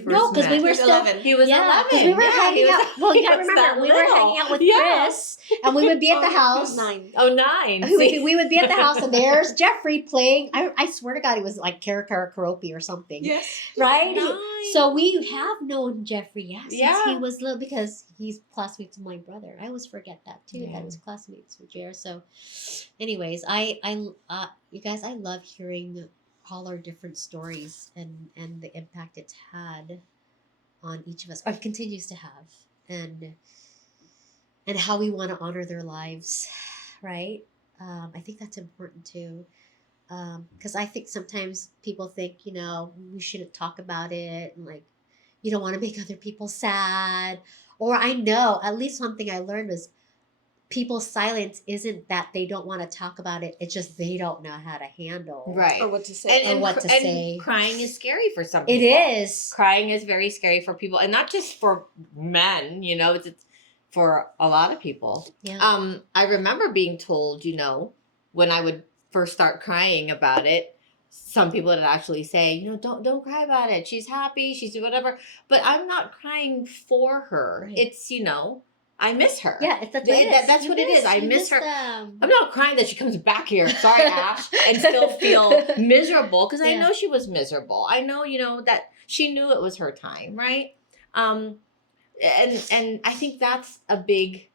No, because met? we were He was still 11. He was 11. 'cause we were Yeah, hanging he was- out. Well, you he gotta was remember, that we were little. hanging out with Yeah. Chris, and we would be at the Oh, he was house. 9. Oh, 9. We would be at the house, and there's Jeffrey playing. I swear to God, he was like Kara Karopi or something, Yes. right? 9. So we have known Jeffrey, since Yeah. he was little, because he's classmates with my brother. I always forget that too. Yeah. That he was classmates with Jer. So, anyways, I you guys, I love hearing all our different stories and the impact it's had on each of us, or continues to have, and how we want to honor their lives, right? I think that's important too, because I think sometimes people think, we shouldn't talk about it, and like, you don't want to make other people sad. Or I know, at least one thing I learned was, people's silence isn't that they don't want to talk about it, it's just they don't know how to handle Right. Or what to say. And what to say. Crying is scary for some It people. is. Crying is very scary for people, and not just for men, it's for a lot of people. Yeah. I remember being told, when I would first start crying about it, some people would actually say, don't cry about it. She's happy, she's whatever. But I'm not crying for her. Right. It's, I miss her. Yeah, that's what it is. That's You what it is. I you miss her. them. I'm not crying that she comes back here. Sorry, Ash, and still feel miserable, because I Yeah. know she was miserable. I know, that she knew it was her time, right? And I think that's a big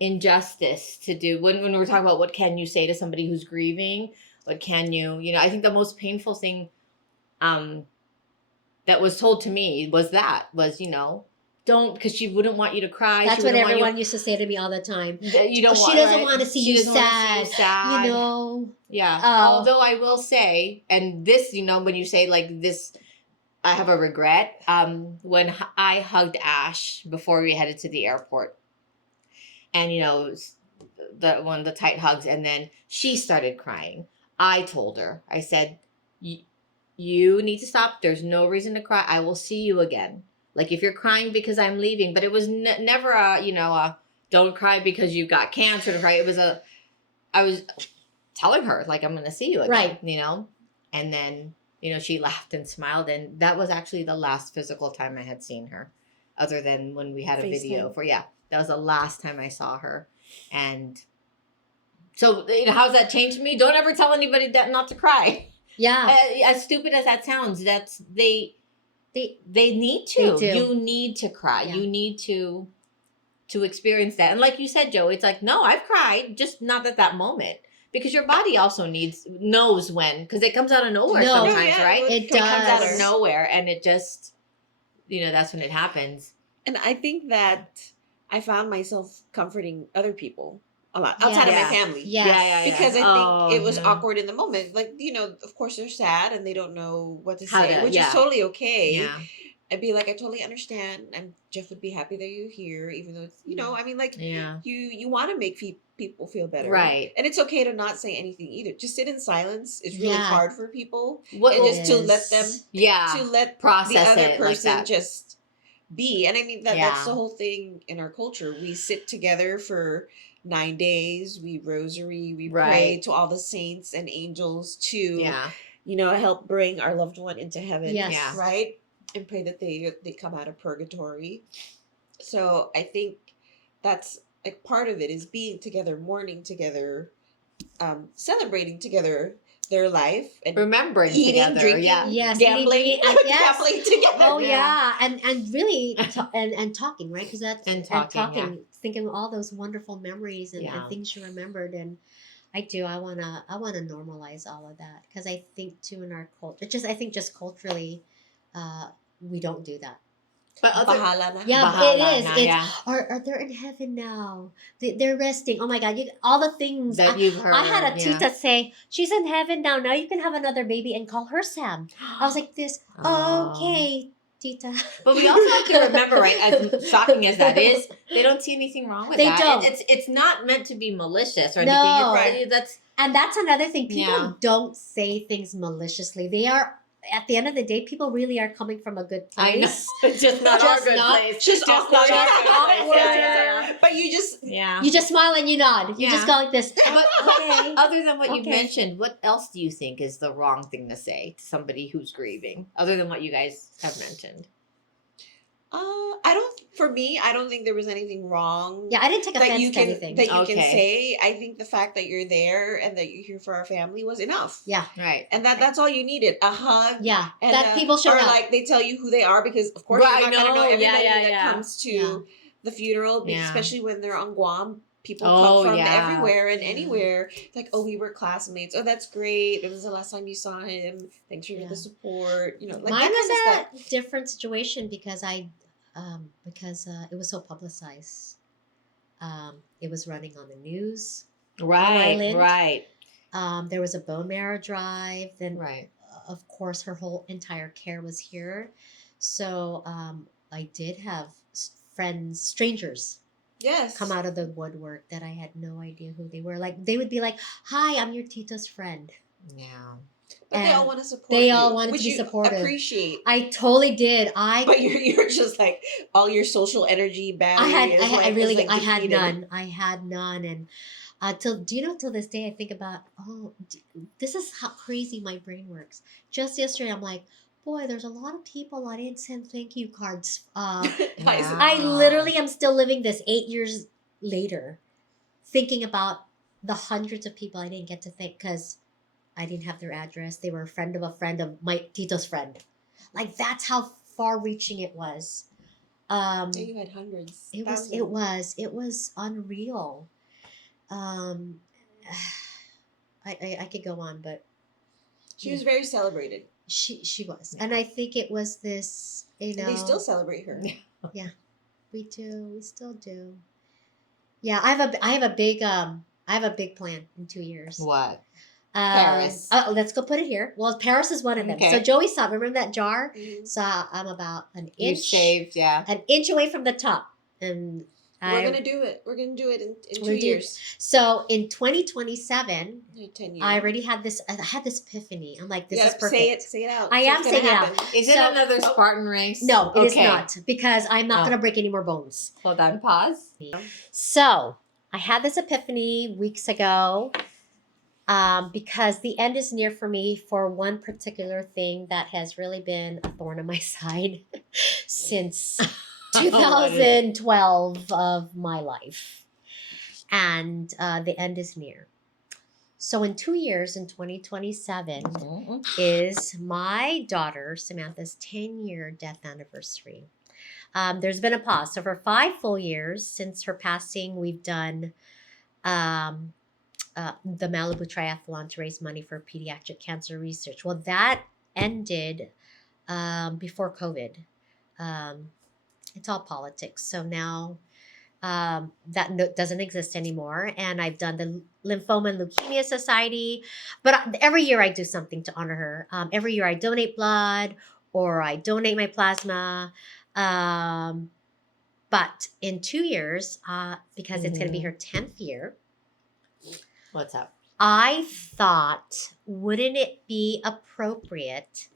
injustice to do when we're talking about what can you say to somebody who's grieving. What can you, I think the most painful thing that was told to me was don't, because she wouldn't want you to cry. That's she what wouldn't want everyone used to say to me all the time. you don't She want, doesn't right? want to see She you doesn't want to see sad. you sad. Yeah. Oh. Although I will say, and this, when you say like this, I have a regret. When I hugged Ash before we headed to the airport, and one of the tight hugs, and then she started crying. I told her, I said, you need to stop. There's no reason to cry. I will see you again. Like, if you're crying because I'm leaving, but it was never a don't cry because you got cancer, right? It was I was telling her, like, I'm going to see you again, Right. And then, she laughed and smiled. And that was actually the last physical time I had seen her, other than when we had a video FaceTime. that was the last time I saw her. And so, how's that changed me? Don't ever tell anybody that not to cry. Yeah. As stupid as that sounds, they need to. They do. You need to cry. Yeah. You need to experience that. And like you said, Joe, it's like, no, I've cried, just not at that moment. Because your body also knows when, because it comes out of nowhere No. sometimes, right? It It comes out of does. nowhere, and it just, that's when it happens. And I think that I found myself comforting other people a lot outside of my Yeah. family. Yes. Because I Oh, think it was no. awkward in the moment. Like, of course they're sad and they don't know what to How say, to- which yeah. is totally okay. Yeah. I'd be like, I totally understand, and Jeff would be happy that you're here, even though it's, I mean, like, Yeah. you want to make people feel better, Right. And it's okay to not say anything either. Just sit in silence. It's really Yeah. hard for people, What? and It just to let them is. Yeah. to let the Process other it like person that. just be. And I mean that's Yeah. the whole thing in our culture. We sit together for 9 days. We rosary. We pray Right. to all the saints and angels to Yeah. help bring our loved one into heaven. Yes. Yeah. Right. And pray that they come out of purgatory. So I think that's like part of it is being together, mourning together, celebrating together their life, and Remembering eating, together. drinking, Yeah. Yes, gambling, eating, and yes. gambling together. Oh Yeah. yeah, and really and talking, right? Because that's And talking, thinking of all those wonderful memories and Yeah. things you remembered. And I wanna normalize all of that because I think too in our culture, I think just culturally, we don't do that. But other. Bahala na. Yeah, Bahala it is. na, It's yeah. are they're in heaven now. They're resting. Oh my God! All the things That you've heard. I had a yeah. tita say, she's in heaven now. Now you can have another baby and call her Sam. I was like this. Oh. Okay, tita. But we also have to remember, right? As shocking as that is, they don't see anything wrong with They that. don't. It's not meant to be malicious or No. anything. Right. That's And that's another thing. People Yeah. don't say things maliciously. They are. At the end of the day, people really are coming from a good I know. place. It's just not Just our good not- place. Just awkward. not our Just good place. awkward. Yeah. But you just Yeah. You just smile and you nod. You Yeah. just go like this. But Okay. other than what you Okay. mentioned, what else do you think is the wrong thing to say to somebody who's grieving, other than what you guys have mentioned? for me, I don't think there was anything wrong. Yeah, I didn't take that offense you to can anything. that you Okay. can say. I think the fact that you're there and that you're here for our family was enough. Yeah. Right. And that's all you needed. A hug. Yeah, And, that people showed or up. like they tell you who they are, because of course Right, you're not gonna know no, yeah, everybody yeah, that yeah. comes to Yeah. the funeral, Yeah. especially when they're on Guam. People Oh, come from yeah. everywhere and Yeah. anywhere. Like, oh, we were classmates. Oh, that's great. When was the last time you saw him? Thanks for Yeah. the support. Like Mine that was kind of stuff. a different situation because it was so publicized. It was running on the news. Right. Island. Right. There was a bone marrow drive. Then, Right. of course, her whole entire care was here. So I did have friends, strangers, Yes. come out of the woodwork that I had no idea who they were. Like they would be like, "Hi, I'm your tita's friend." But Yeah. they all And want to support they you, all wanted to which be you supportive. appreciate. I totally did. But you're just like all your social energy battery. I really is, like, had depleted. none. I had none, and till this day I think about this is how crazy my brain works. Just yesterday I'm like, boy, there's a lot of people I didn't send thank you cards. Yeah. I literally am still living this 8 years later, thinking about the hundreds of people I didn't get to thank because I didn't have their address. They were a friend of my Tito's friend. Like that's how far reaching it was. Yeah, you had hundreds. It was unreal. Um, I could go on, but She was very celebrated. she was, and I think it was this. And they still celebrate her. We still do. Yeah, I have a big plan in 2 years. What? Paris. Let's go put it here. Well, Paris is one of them. Okay. So Joey saw. Remember that jar? Mhm. So I'm about an You inch, shaved, yeah. an inch away from the top, and We're gonna do it. We're gonna do it in We're 2 do- years. So in 2027, 10 years. I already had this. I had this epiphany. I'm like, this You is gotta perfect. Say it out. I So am it's gonna saying it out. happen. Is it So- another Spartan race? No, it is Okay. not because I'm not Oh. going to break any more bones. Hold on, pause. So I had this epiphany weeks ago because the end is near for me for one particular thing that has really been a thorn on my side since 2012 of my life. And the end is near. So in 2 years, in 2027, Mhm. is my daughter Samantha's 10-year death anniversary. There's been a pause. So for 5 full years since her passing, we've done the Malibu Triathlon to raise money for pediatric cancer research. Well, that ended before COVID. It's all politics. So now that doesn't exist anymore. And I've done the Lymphoma and Leukemia Society. But every year I do something to honor her. Every year I donate blood or I donate my plasma. But in 2 years, because it's going to be her 10th year, What's up? I thought, wouldn't it be appropriate?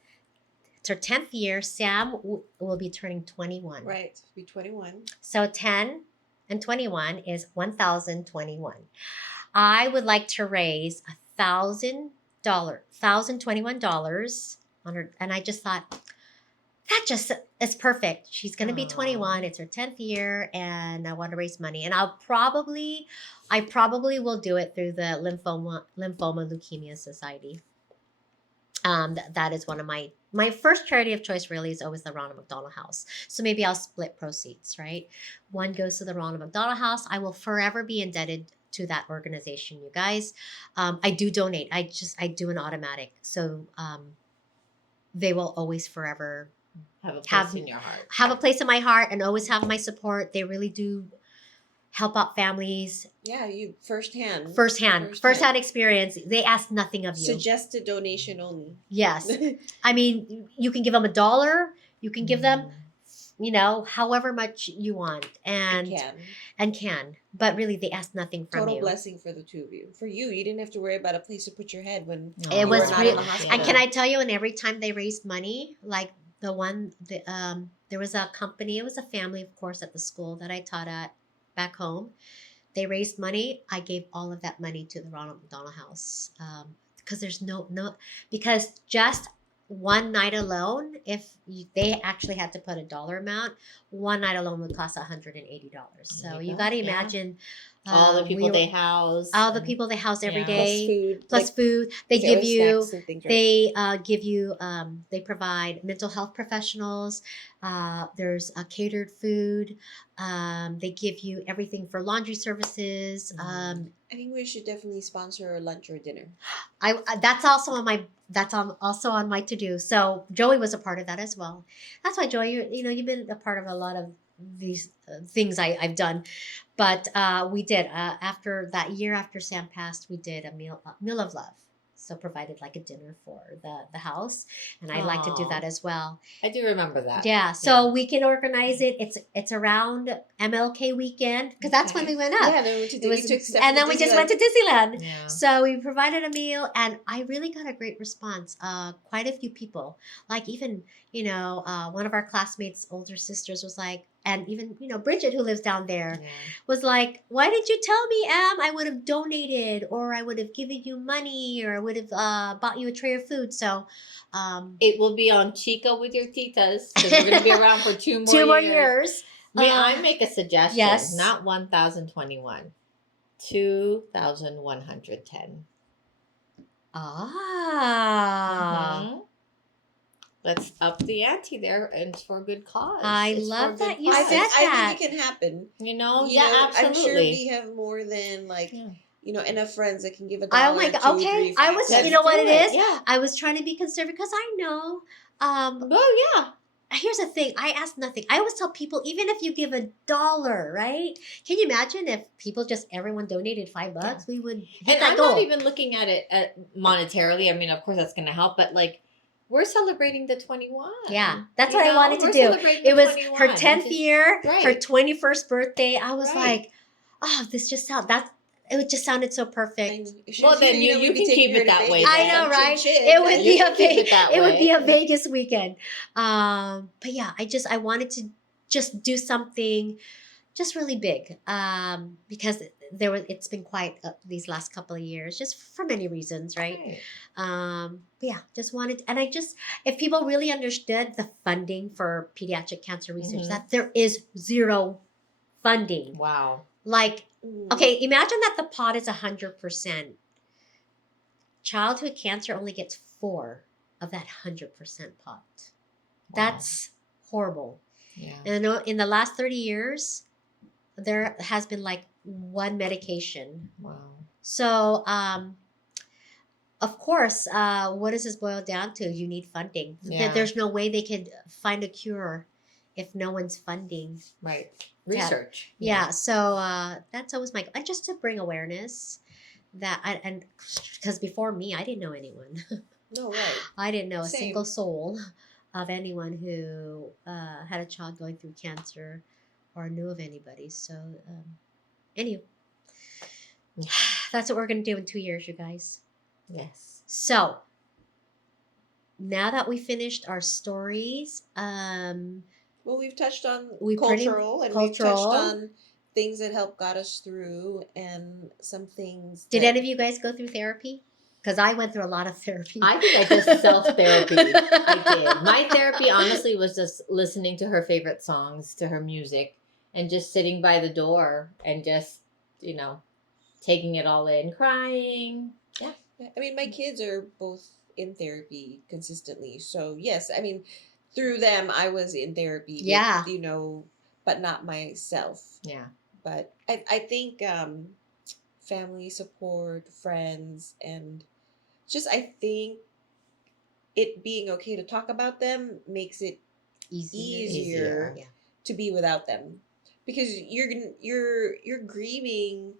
It's her 10th year. Sam will be turning 21. Right. Be 21. So 10 and 21 is 1,021. I would like to raise $1,021 on her. And I just thought, that just is perfect. She's going to be 21. It's her 10th year and I want to raise money. And I probably will do it through the Lymphoma Leukemia Society. That is one of my first charity of choice really is always the Ronald McDonald House. So maybe I'll split proceeds, right? One goes to the Ronald McDonald House. I will forever be indebted to that organization, you guys. I do donate. I do an automatic. So they will always forever Have a place in your heart. have a place in my heart and always have my support. They really do help out families. Yeah, you firsthand Experience. They ask nothing of you. Suggested donation only. Yes. I mean, you can give them $1. You can give them, however much you want, and can. But really, they ask nothing from Total you. blessing for the two of you. For you didn't have to worry about a place to put your head when It you was were not really. in the hospital. And can I tell you? And every time they raised money, like there was a company. It was a family, of course, at the school that I taught at back home. They raised money. I gave all of that money to the Ronald McDonald House because there's because just one night alone, if they actually had to put a dollar amount, one night alone would cost $180. So you got to imagine all the people they house. All the people they house every day. Plus food. They give you. Things, right? They give you. They provide mental health professionals. There's catered food. They give you everything for laundry services. I think we should definitely sponsor a lunch or dinner. That's also on my to do. So Joey was a part of that as well. That's why Joey, you've been a part of a lot of these things I've done. But we did after that year after Sam passed, we did a meal of love. So provided like a dinner for the house, and I'd like to do that as well. I do remember that. Yeah, so we can organize it. It's around MLK weekend because that's when we went up. Yeah, then we just went to Disneyland. Yeah. So we provided a meal, and I really got a great response. Quite a few people, like even one of our classmates' older sisters was like, and even Bridget, who lives down there, was like, "Why did you tell me, Am? I would have donated, or I would have given you money, or I would have bought you a tray of food." So it will be on Chika with your Titas because we're going to be around for 2 more years. May I make a suggestion? Yes. Not 1,021, 2,110. Ah. Let's up the ante there, and it's for a good cause. I It's love for a that good you cause. said that. I think it can happen. Absolutely. I'm sure we have more than enough friends that can give $1. Oh my God. Okay. I was, Let's you know what do it it. is? Yeah. I was trying to be conservative because I know. Oh, yeah. Here's the thing. I ask nothing. I always tell people, even if you give $1, right? Can you imagine if everyone donated $5? We would hit And that I'm goal. not even looking at it monetarily. I mean, of course, that's going to help. But, we're celebrating the 21. Yeah, that's what I wanted to do. It was her 10th year, her 21st birthday. I was like, oh, this just it just sounded so perfect. Well, then you can keep it that way. I know, right? It would be it would be a Vegas weekend. But yeah, I wanted to just do something just really big because it's been quite these last couple of years, just for many reasons, right? But yeah, just wanted, and if people really understood the funding for pediatric cancer research, that there is zero funding. Wow. Okay, imagine that the pot is 100%. Childhood cancer only gets 4 of that 100% pot. That's horrible. Yeah. And in the last 30 years, there has been 1 medication. Wow. So, of course, what does this boil down to? You need funding. Yeah. There's no way they could find a cure if no one's funding. Right. Research. Yeah, so that's always my, and just to bring awareness that and because before me, I didn't know anyone. No, right. I didn't know a Same. single soul of anyone who had a child going through cancer or knew of anybody. So, anyway, that's what we're going to do in 2 years, you guys. Yes. So, now that we finished our stories, Well, we've touched on We pretty- cultural, and we've touched on things that help got us through, and some things. did that, any of you guys go through therapy? Because I went through a lot of therapy. I think I just self-therapy. I did. My therapy, honestly, was just listening to her favorite songs, to her music, and just sitting by the door and just, taking it all in, crying. Yeah. I mean, my kids are both in therapy consistently, so yes, I mean, through them, I was in therapy. With, Yeah. but not myself. Yeah. But I think family support, friends, and just I think it being okay to talk about them makes it easier Yeah. to be without them, because you're grieving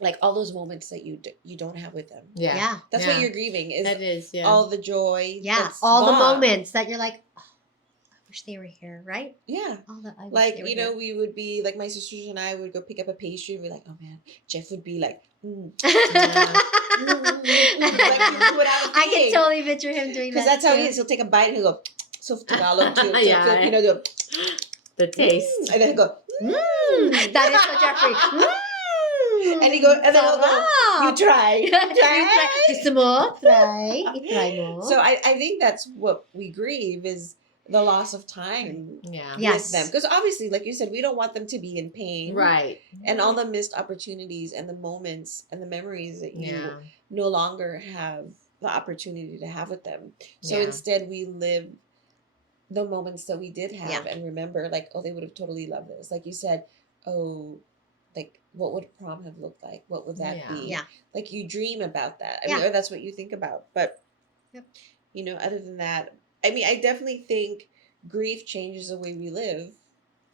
like all those moments that you don't have with them. Yeah. Yeah. That's what you're grieving, is That is, yeah. all the joy. Yeah. that's All the gone. moments that you're like, oh, I wish they were here, right? Yeah. All the I wish Like, they were here. we would be like, my sisters and I would go pick up a pastry and be like, oh man, Jeff would be like, I can totally picture him doing that. because that's how he too. is. He'll take a bite and he'll go, so Tagalog too. Yeah. Do The taste. and then he'll go, That is for Jeffrey. and he go, and then he'll go, you try. You try. Gusto mo? Try. I-try mo. So I think that's what we grieve, is the loss of time Yeah. Yes. with them. Because obviously, like you said, we don't want them to be in pain. Right. And all the missed opportunities and the moments and the memories that you Yeah. no longer have the opportunity to have with them. So Yeah. instead, we live the moments that we did have Yeah. and remember, like, oh, they would have totally loved this. Like you said, oh, like, what would prom have looked like? What would that Yeah. be? Yeah. Like, you dream about that. I Yeah. mean, or that's what you think about. But, Yep. Other than that, I mean, I definitely think grief changes the way we live.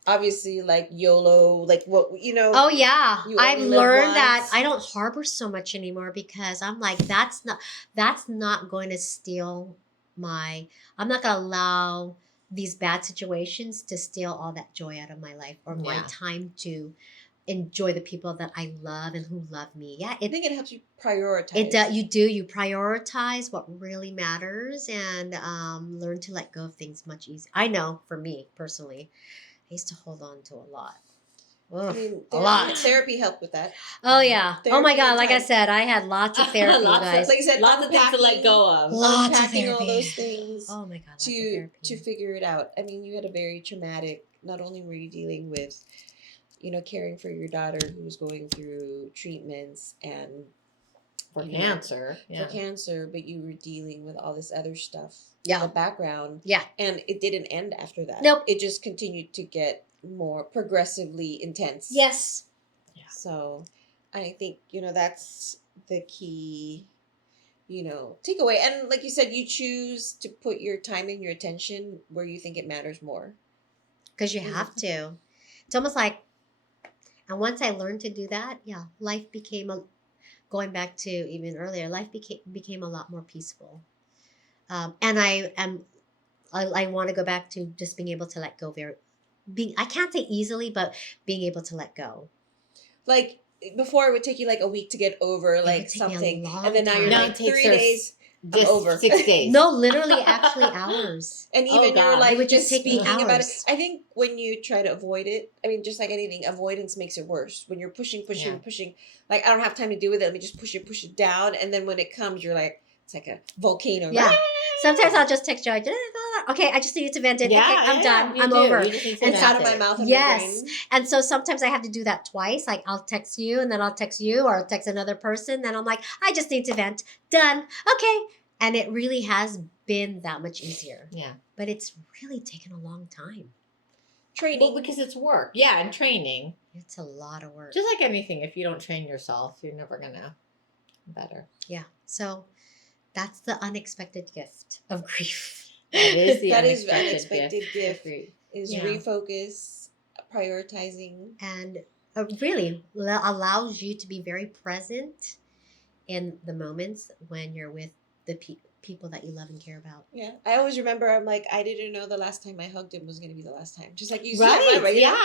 Obviously, like YOLO, like what, Oh yeah, You I've only live learned that once. I don't harbor so much anymore, because I'm like, that's not going to steal my. I'm not going to allow these bad situations to steal all that joy out of my life, or my Yeah. time to enjoy the people that I love and who love me. Yeah, I think it helps you prioritize. you prioritize what really matters, and learn to let go of things much easier. I know, for me personally, I used to hold on to a lot. I Ugh, mean, a lot. therapy helped with that. Oh yeah. Oh my Therapy God. and Like I time. said, I had lots of therapy, Lots of- guys. Like you said, Lots of things to let go of. Lots of unpacking all therapy. those things Oh my God. Lots of to therapy. figure it out. I mean, you had a very traumatic. Not only were you dealing with, caring for your daughter who was going through treatments and For you know, cancer. Yeah. for cancer, but you were dealing with all this other stuff Yeah. in the background. Yeah. And it didn't end after that. Nope. It just continued to get more progressively intense. Yes. So I think, that's the key, takeaway. And like you said, you choose to put your time and your attention where you think it matters more. Because you have to. It's almost like, and once I learned to do that, yeah, life became going back to even earlier, life became a lot more peaceful. And I want to go back to just being able to let go I can't say easily, but being able to let go. Like before, it would take you like a week to get over would like take me a something, long and then now you're time. No, like it takes 3 us days. Just over. 6 days. No, literally, actually hours. And Oh, even you're God. like It would just take me speaking about it. hours. I think when you try to avoid it, I mean, just like anything, avoidance makes it worse. When you're pushing, Yeah. like I don't have time to deal with it. Let me just push it down, and then when it comes, you're like, it's like a volcano. Yeah. Sometimes I'll just text Joy. Okay, I just needed to vent it. Yeah, okay, I'm yeah, done. you I'm do. over. You just need to And It's vent out of my it. mouth and Yes. my brain. And so sometimes I have to do that twice. Like I'll text you and then I'll text you, or I'll text another person. Then I'm like, I just need to vent. Done. Okay. And it really has been that much easier. Yeah. But it's really taken a long time. Training. Well, because it's work. Yeah, and training. It's a lot of work. Just like anything, if you don't train yourself, you're never gonna better. Yeah. So that's the unexpected gift of grief. That is the That is unexpected, unexpected gift. Agreed. Is Yeah. refocus, prioritizing. And really allows you to be very present in the moments when you're with the people that you love and care about. Yeah, I always remember. I'm like, I didn't know the last time I hugged him was going to be the last time. Just like you said, Right. remember, you Yeah. know?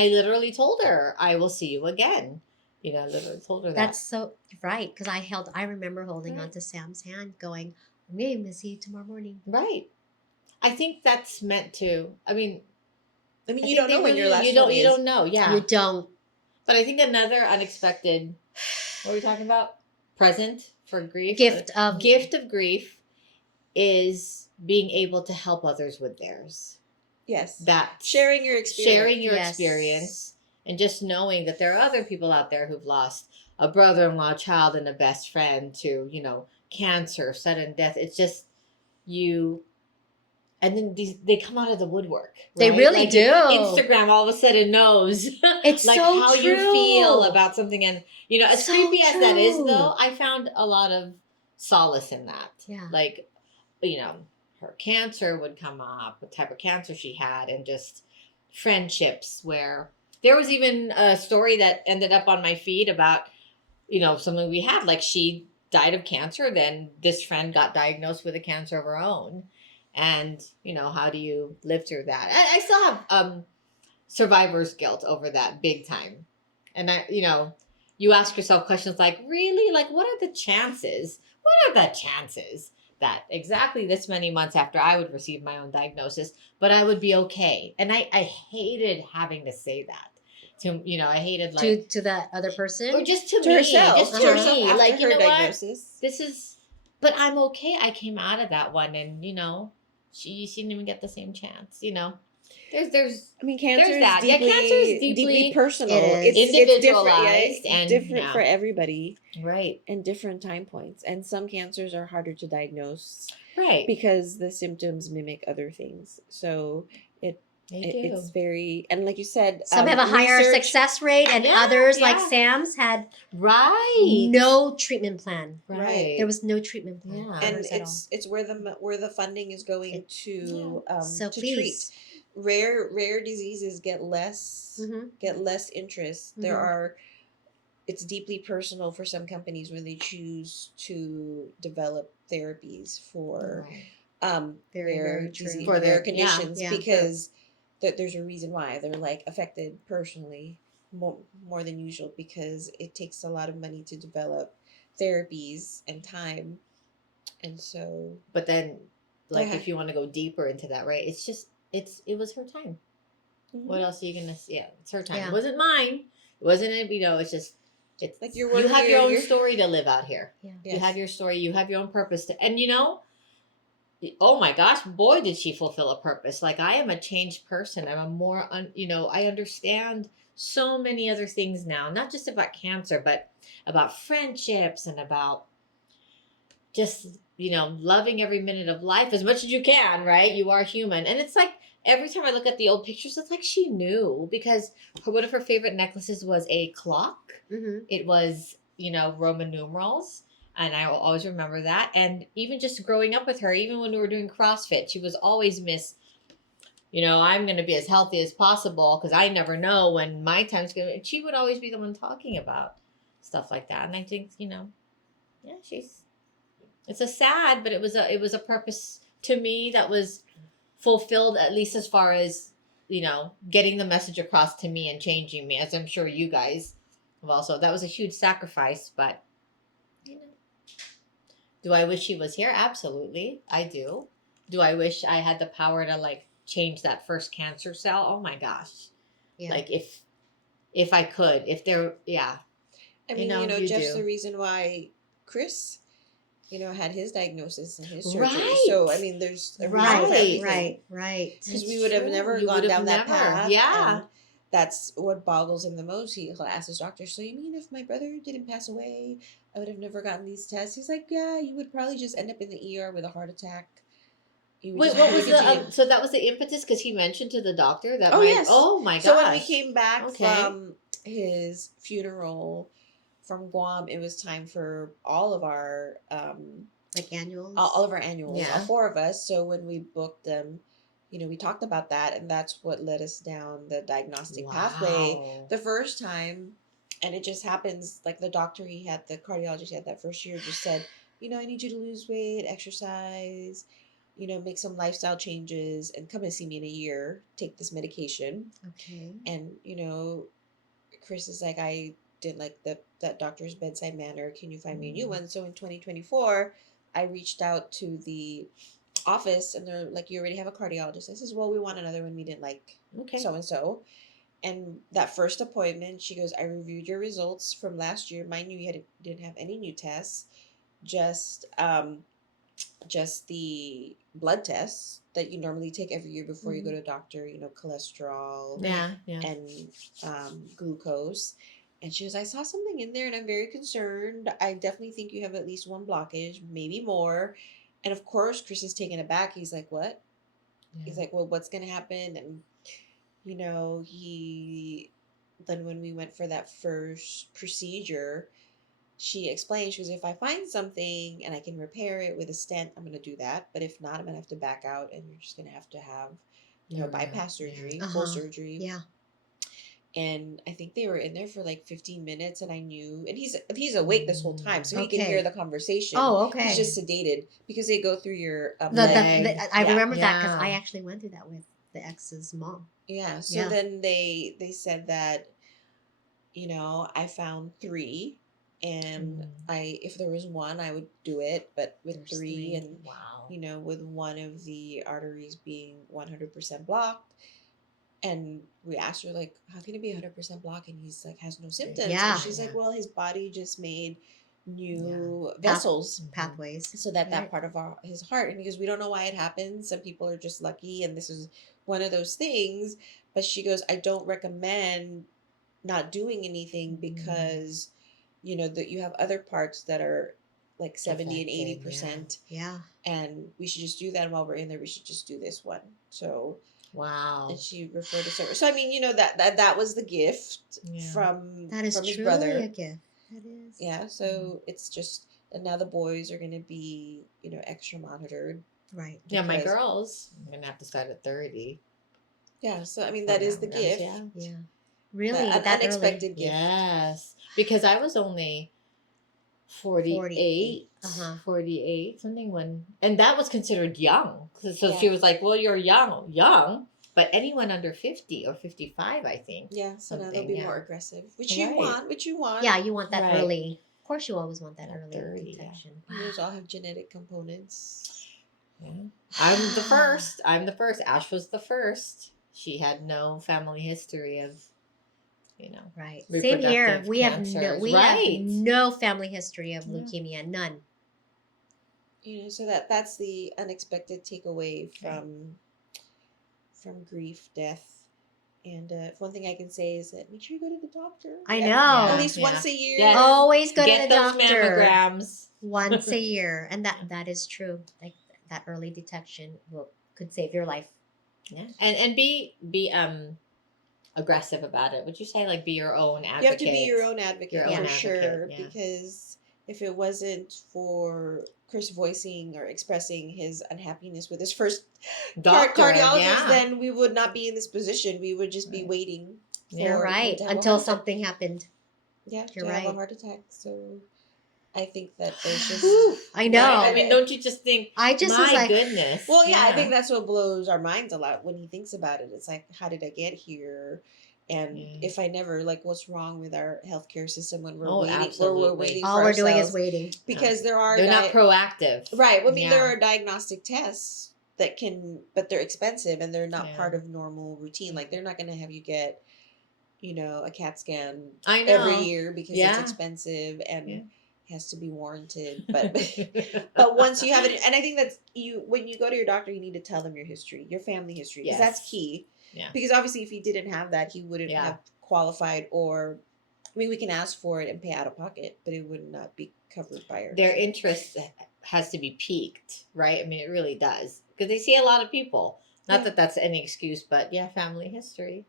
I literally told her, I will see you again. You know, I literally told her that. That's so right, because I remember holding Right. onto Sam's hand, going, "I'm going to see you tomorrow morning." Right. I think that's meant to. I mean, I mean, I you think don't know when your last you one don't is. you don't know. Yeah. You don't. But I think another unexpected. What are we talking about? Present for grief. Gift of Gift of grief is being able to help others with theirs. Yes. That Sharing your experience. sharing your Yes. experience, and just knowing that there are other people out there who've lost a brother-in-law, child, and a best friend to, you know, cancer, sudden death. It's just you. And then they come out of the woodwork. They right? really Like, do. Instagram all of a sudden knows It's like so how true. you feel about something, and you know, as So creepy as that is, true. though, I found a lot of solace in that. Yeah. Like, you know, her cancer would come up, what type of cancer she had, and just friendships where there was even a story that ended up on my feed about, you know, something we had, like she died of cancer, then this friend got diagnosed with a cancer of her own, and you know, how do you live through that? I still have survivor's guilt over that big time, and I, you know, you ask yourself questions like, really, like, what are the chances that exactly this many months after I would receive my own diagnosis, but I would be okay? And I hated having to say that to, you know, I hated like To that other person. or just to To me, herself. just To to herself me, after like, you her know what, diagnosis. this is, but I'm okay. I came out of that one, and you know, she didn't even get the same chance. You know, there's I mean, cancer There's is that. Yeah, deeply, cancer is deeply personal. It is. It's different, individualized yeah, and, different yeah. for everybody right, and different time points. And some cancers are harder to diagnose right. because the symptoms mimic other things. So They do. it's very, and like you said, Some have a higher research- success rate, and Yeah, others, like yeah. Sam's, had Right. no treatment plan. Right. There was no treatment plan. Yeah. for and hers at all. it's where the funding is going to So to please. treat rare diseases get less interest. There Mhm. are, it's deeply personal for some companies when they choose to develop therapies for Right. Very, rare very true. disease, For the- rare yeah, conditions, yeah. because there's a reason why they're like affected personally more than usual, because it takes a lot of money to develop therapies and time. And so But then, like, ahead. if you want to go deeper into that, right? It's just it was her time. Mhm. What else are you gonna? Yeah, it's her time. Yeah. It wasn't mine. It wasn't it. You know, it's just it's Like, you're you working have your own your- story to live out here. Yeah. You Yes. have your story. You have your own purpose to, and you know, oh my gosh, boy, did she fulfill a purpose. Like, I am a changed person. I'm a more, you know, I understand so many other things now, not just about cancer, but about friendships and about just, you know, loving every minute of life as much as you can, right? You are human. And it's like, every time I look at the old pictures, it's like she knew, because one of her favorite necklaces was a clock. Mhm. It was, you know, Roman numerals. And I will always remember that. And even just growing up with her, even when we were doing CrossFit, she was always you know, I'm going to be as healthy as possible because I never know when my time's going to. And she would always be the one talking about stuff like that. And I think, you know, yeah, it's a sad, but it was a purpose to me that was fulfilled, at least as far as, you know, getting the message across to me and changing me, as I'm sure you guys have also. That was a huge sacrifice, but, you know. Do I wish she was here? Absolutely. I do. Do I wish I had the power to, like, change that first cancer cell? Oh my gosh. Yeah. Like, if I could, if there, yeah. I mean, know, you know, you Jeff's do. the reason why Chris, you know, had his diagnosis and his surgery. Right. So I mean, there's a reason Right, for everything. right. Because It's we would have true. never You gone would have down that never. path. Yeah. And that's what boggles him the most. He'll ask his doctor, so you mean if my brother didn't pass away, I would have never gotten these tests? He's like, yeah, you would probably just end up in the ER with a heart attack. You would Wait, just what have was to the? continue. So that was the impetus because he mentioned to the doctor that. Oh, yes. Oh my gosh. So when we came back Okay. from his funeral from Guam, it was time for all of our Like annuals? all of our annuals, all Yeah. 4 of us. So when we booked them, we talked about that, and that's what led us down the diagnostic pathway Wow. the first time. And it just happens, like the doctor the cardiologist he had that first year just said, I need you to lose weight, exercise, make some lifestyle changes, and come and see me in a year, take this medication. Okay. And, Chris is like, I didn't like that doctor's bedside manner. Can you find me a new one? So in 2024, I reached out to the office, and they're like, you already have a cardiologist. I says, well, we want another one. We didn't like Okay. so and so. And that first appointment, she goes, I reviewed your results from last year. Mind you, didn't have any new tests, just the blood tests that you normally take every year before you go to a doctor. Cholesterol, Yeah. Yeah. and glucose. And she goes, I saw something in there, and I'm very concerned. I definitely think you have at least one blockage, maybe more. And of course, Chris is taken aback. He's like, what? He's like, well, what's going to happen? And, then when we went for that first procedure, she explained, she goes, if I find something and I can repair it with a stent, I'm going to do that. But if not, I'm going to have to back out, and you're just going to have, bypass surgery, full surgery. Yeah. And I think they were in there for like 15 minutes, and I knew, and he's awake this whole time, so he can hear the conversation. Oh, okay. He's just sedated because they go through your I Yeah. remember that because Yeah. I actually went through that with the ex's mom. Yeah. So Yeah. then they said that, I found 3, and if there was one, I would do it, but with There's 3, 3. and Wow. with one of the arteries being 100% blocked. And we asked her, like, how can it be 100% blocked? And he's like, has no symptoms. Yeah. And she's like, well, his body just made new Path- vessels Pathways. so that Right. part of his heart. And he goes, we don't know why it happens. Some people are just lucky, and this is one of those things. But she goes, I don't recommend not doing anything because, that you have other parts that are like 70 and Affected, 80%. Yeah. And we should just do that. And while we're in there, we should just do this one. So, Wow. and she referred to service. So I mean, that was the gift from That is from his truly brother. a gift. That is. Yeah. So it's just, and now the boys are going to be, extra monitored. Right. Yeah, my because- girls, I'm gonna have to start at 30. Yeah. So I mean, that is the Mammograms, gift. Yeah. Yeah. Really? An That unexpected gift. Yes, because I was only 48, 48. 48, something when, and that was considered young. So Yeah. she was like, well, you're young, but anyone under 50 or 55, I think. Yeah. So now they'll Something, be yeah. more aggressive, which you Right. want. Which you want. Yeah, you want that Right. early. Of course, you always want that At early 30, yeah. detection. Those all have genetic components. Yeah. I'm the first. Ash was the first. She had no family history of, Right. Same here. reproductive We have cancers. we Right. have no family history of Yeah. leukemia. None. So that's the unexpected takeaway from grief, death. And one thing I can say is that make sure you go to the doctor. I know. Yeah. At least once a year. Yes. Always go Get to the those doctor mammograms. once a year, and that is true. Like that early detection could save your life. Yeah, and be aggressive about it. Would you say like be your own advocate? You have to be your own advocate Your for own sure. advocate, yeah. Because if it wasn't for Chris voicing or expressing his unhappiness with his first Doctor, cardiologist, yeah. then we would not be in this position. We would just be Right. waiting. Yeah. You're for him right. to have a Until heart attack. something happened. Yeah, You're to have a right. heart attack. So I think that there's just. I know. Right? I mean, don't you just think? I just my was like, goodness. Well, yeah, I think that's what blows our minds a lot when he thinks about it. It's like, how did I get here? And Yeah. if I never, like, what's wrong with our healthcare system when we're Oh, waiting? Where we're absolutely. waiting all for we're doing is ourselves? waiting. Because there are They're not proactive. right. Well, I mean, Yeah. there are diagnostic tests that can, but they're expensive and they're not Yeah. part of normal routine. Like they're not going to have you get, a CAT scan I know. every year because it's Yeah. expensive and Yeah. has to be warranted. But once you have it, and I think that's when you go to your doctor, you need to tell them your history, your family history, because that's Yes. key. Yeah. Because obviously, if he didn't have that, he wouldn't Yeah. have qualified. Or, I mean, we can ask for it and pay out of pocket, but it would not be covered by our Their insurance. interest has to be piqued, right? I mean, it really does because they see a lot of people. Not Yeah. that that's any excuse, but yeah, family history.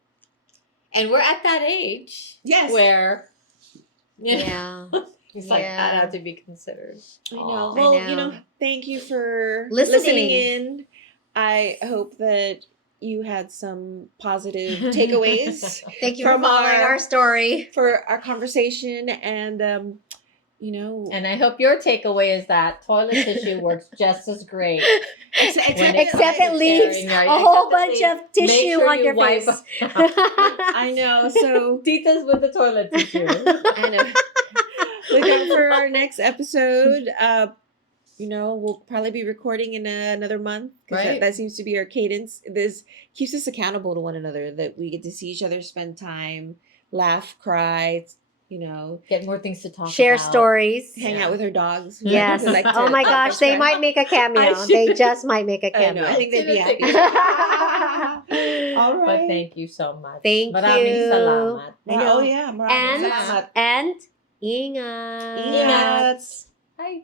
And we're at that age, Yes. where, you know, Yeah. It's like that Yeah. had to be considered. I know. Aw. Well, I know. thank you for Listening. in. I hope that you had some positive takeaways Thank you for from following our story. for our conversation, and And I hope your takeaway is that toilet tissue works just as great. except Except it leaves sharing, a right? whole Except bunch it of Make tissue sure on you your wipe face. I know. So Titas with the toilet tissue. I know. Look out for our next episode. We'll probably be recording in another month because Right. that seems to be our cadence. This keeps us accountable to one another, that we get to see each other, spend time, laugh, cry, Get more things to talk Share about. stories. hang Yeah. out with our dogs. who Yes. like to Oh my help gosh, us they cry. might make a cameo. They just might make a I know. cameo. I think they'd be happy. All right. But thank you so much. Thank Maraming you. salamat. I know. Oh yeah. Maraming And salamat. and ingat. Ingat. Hi.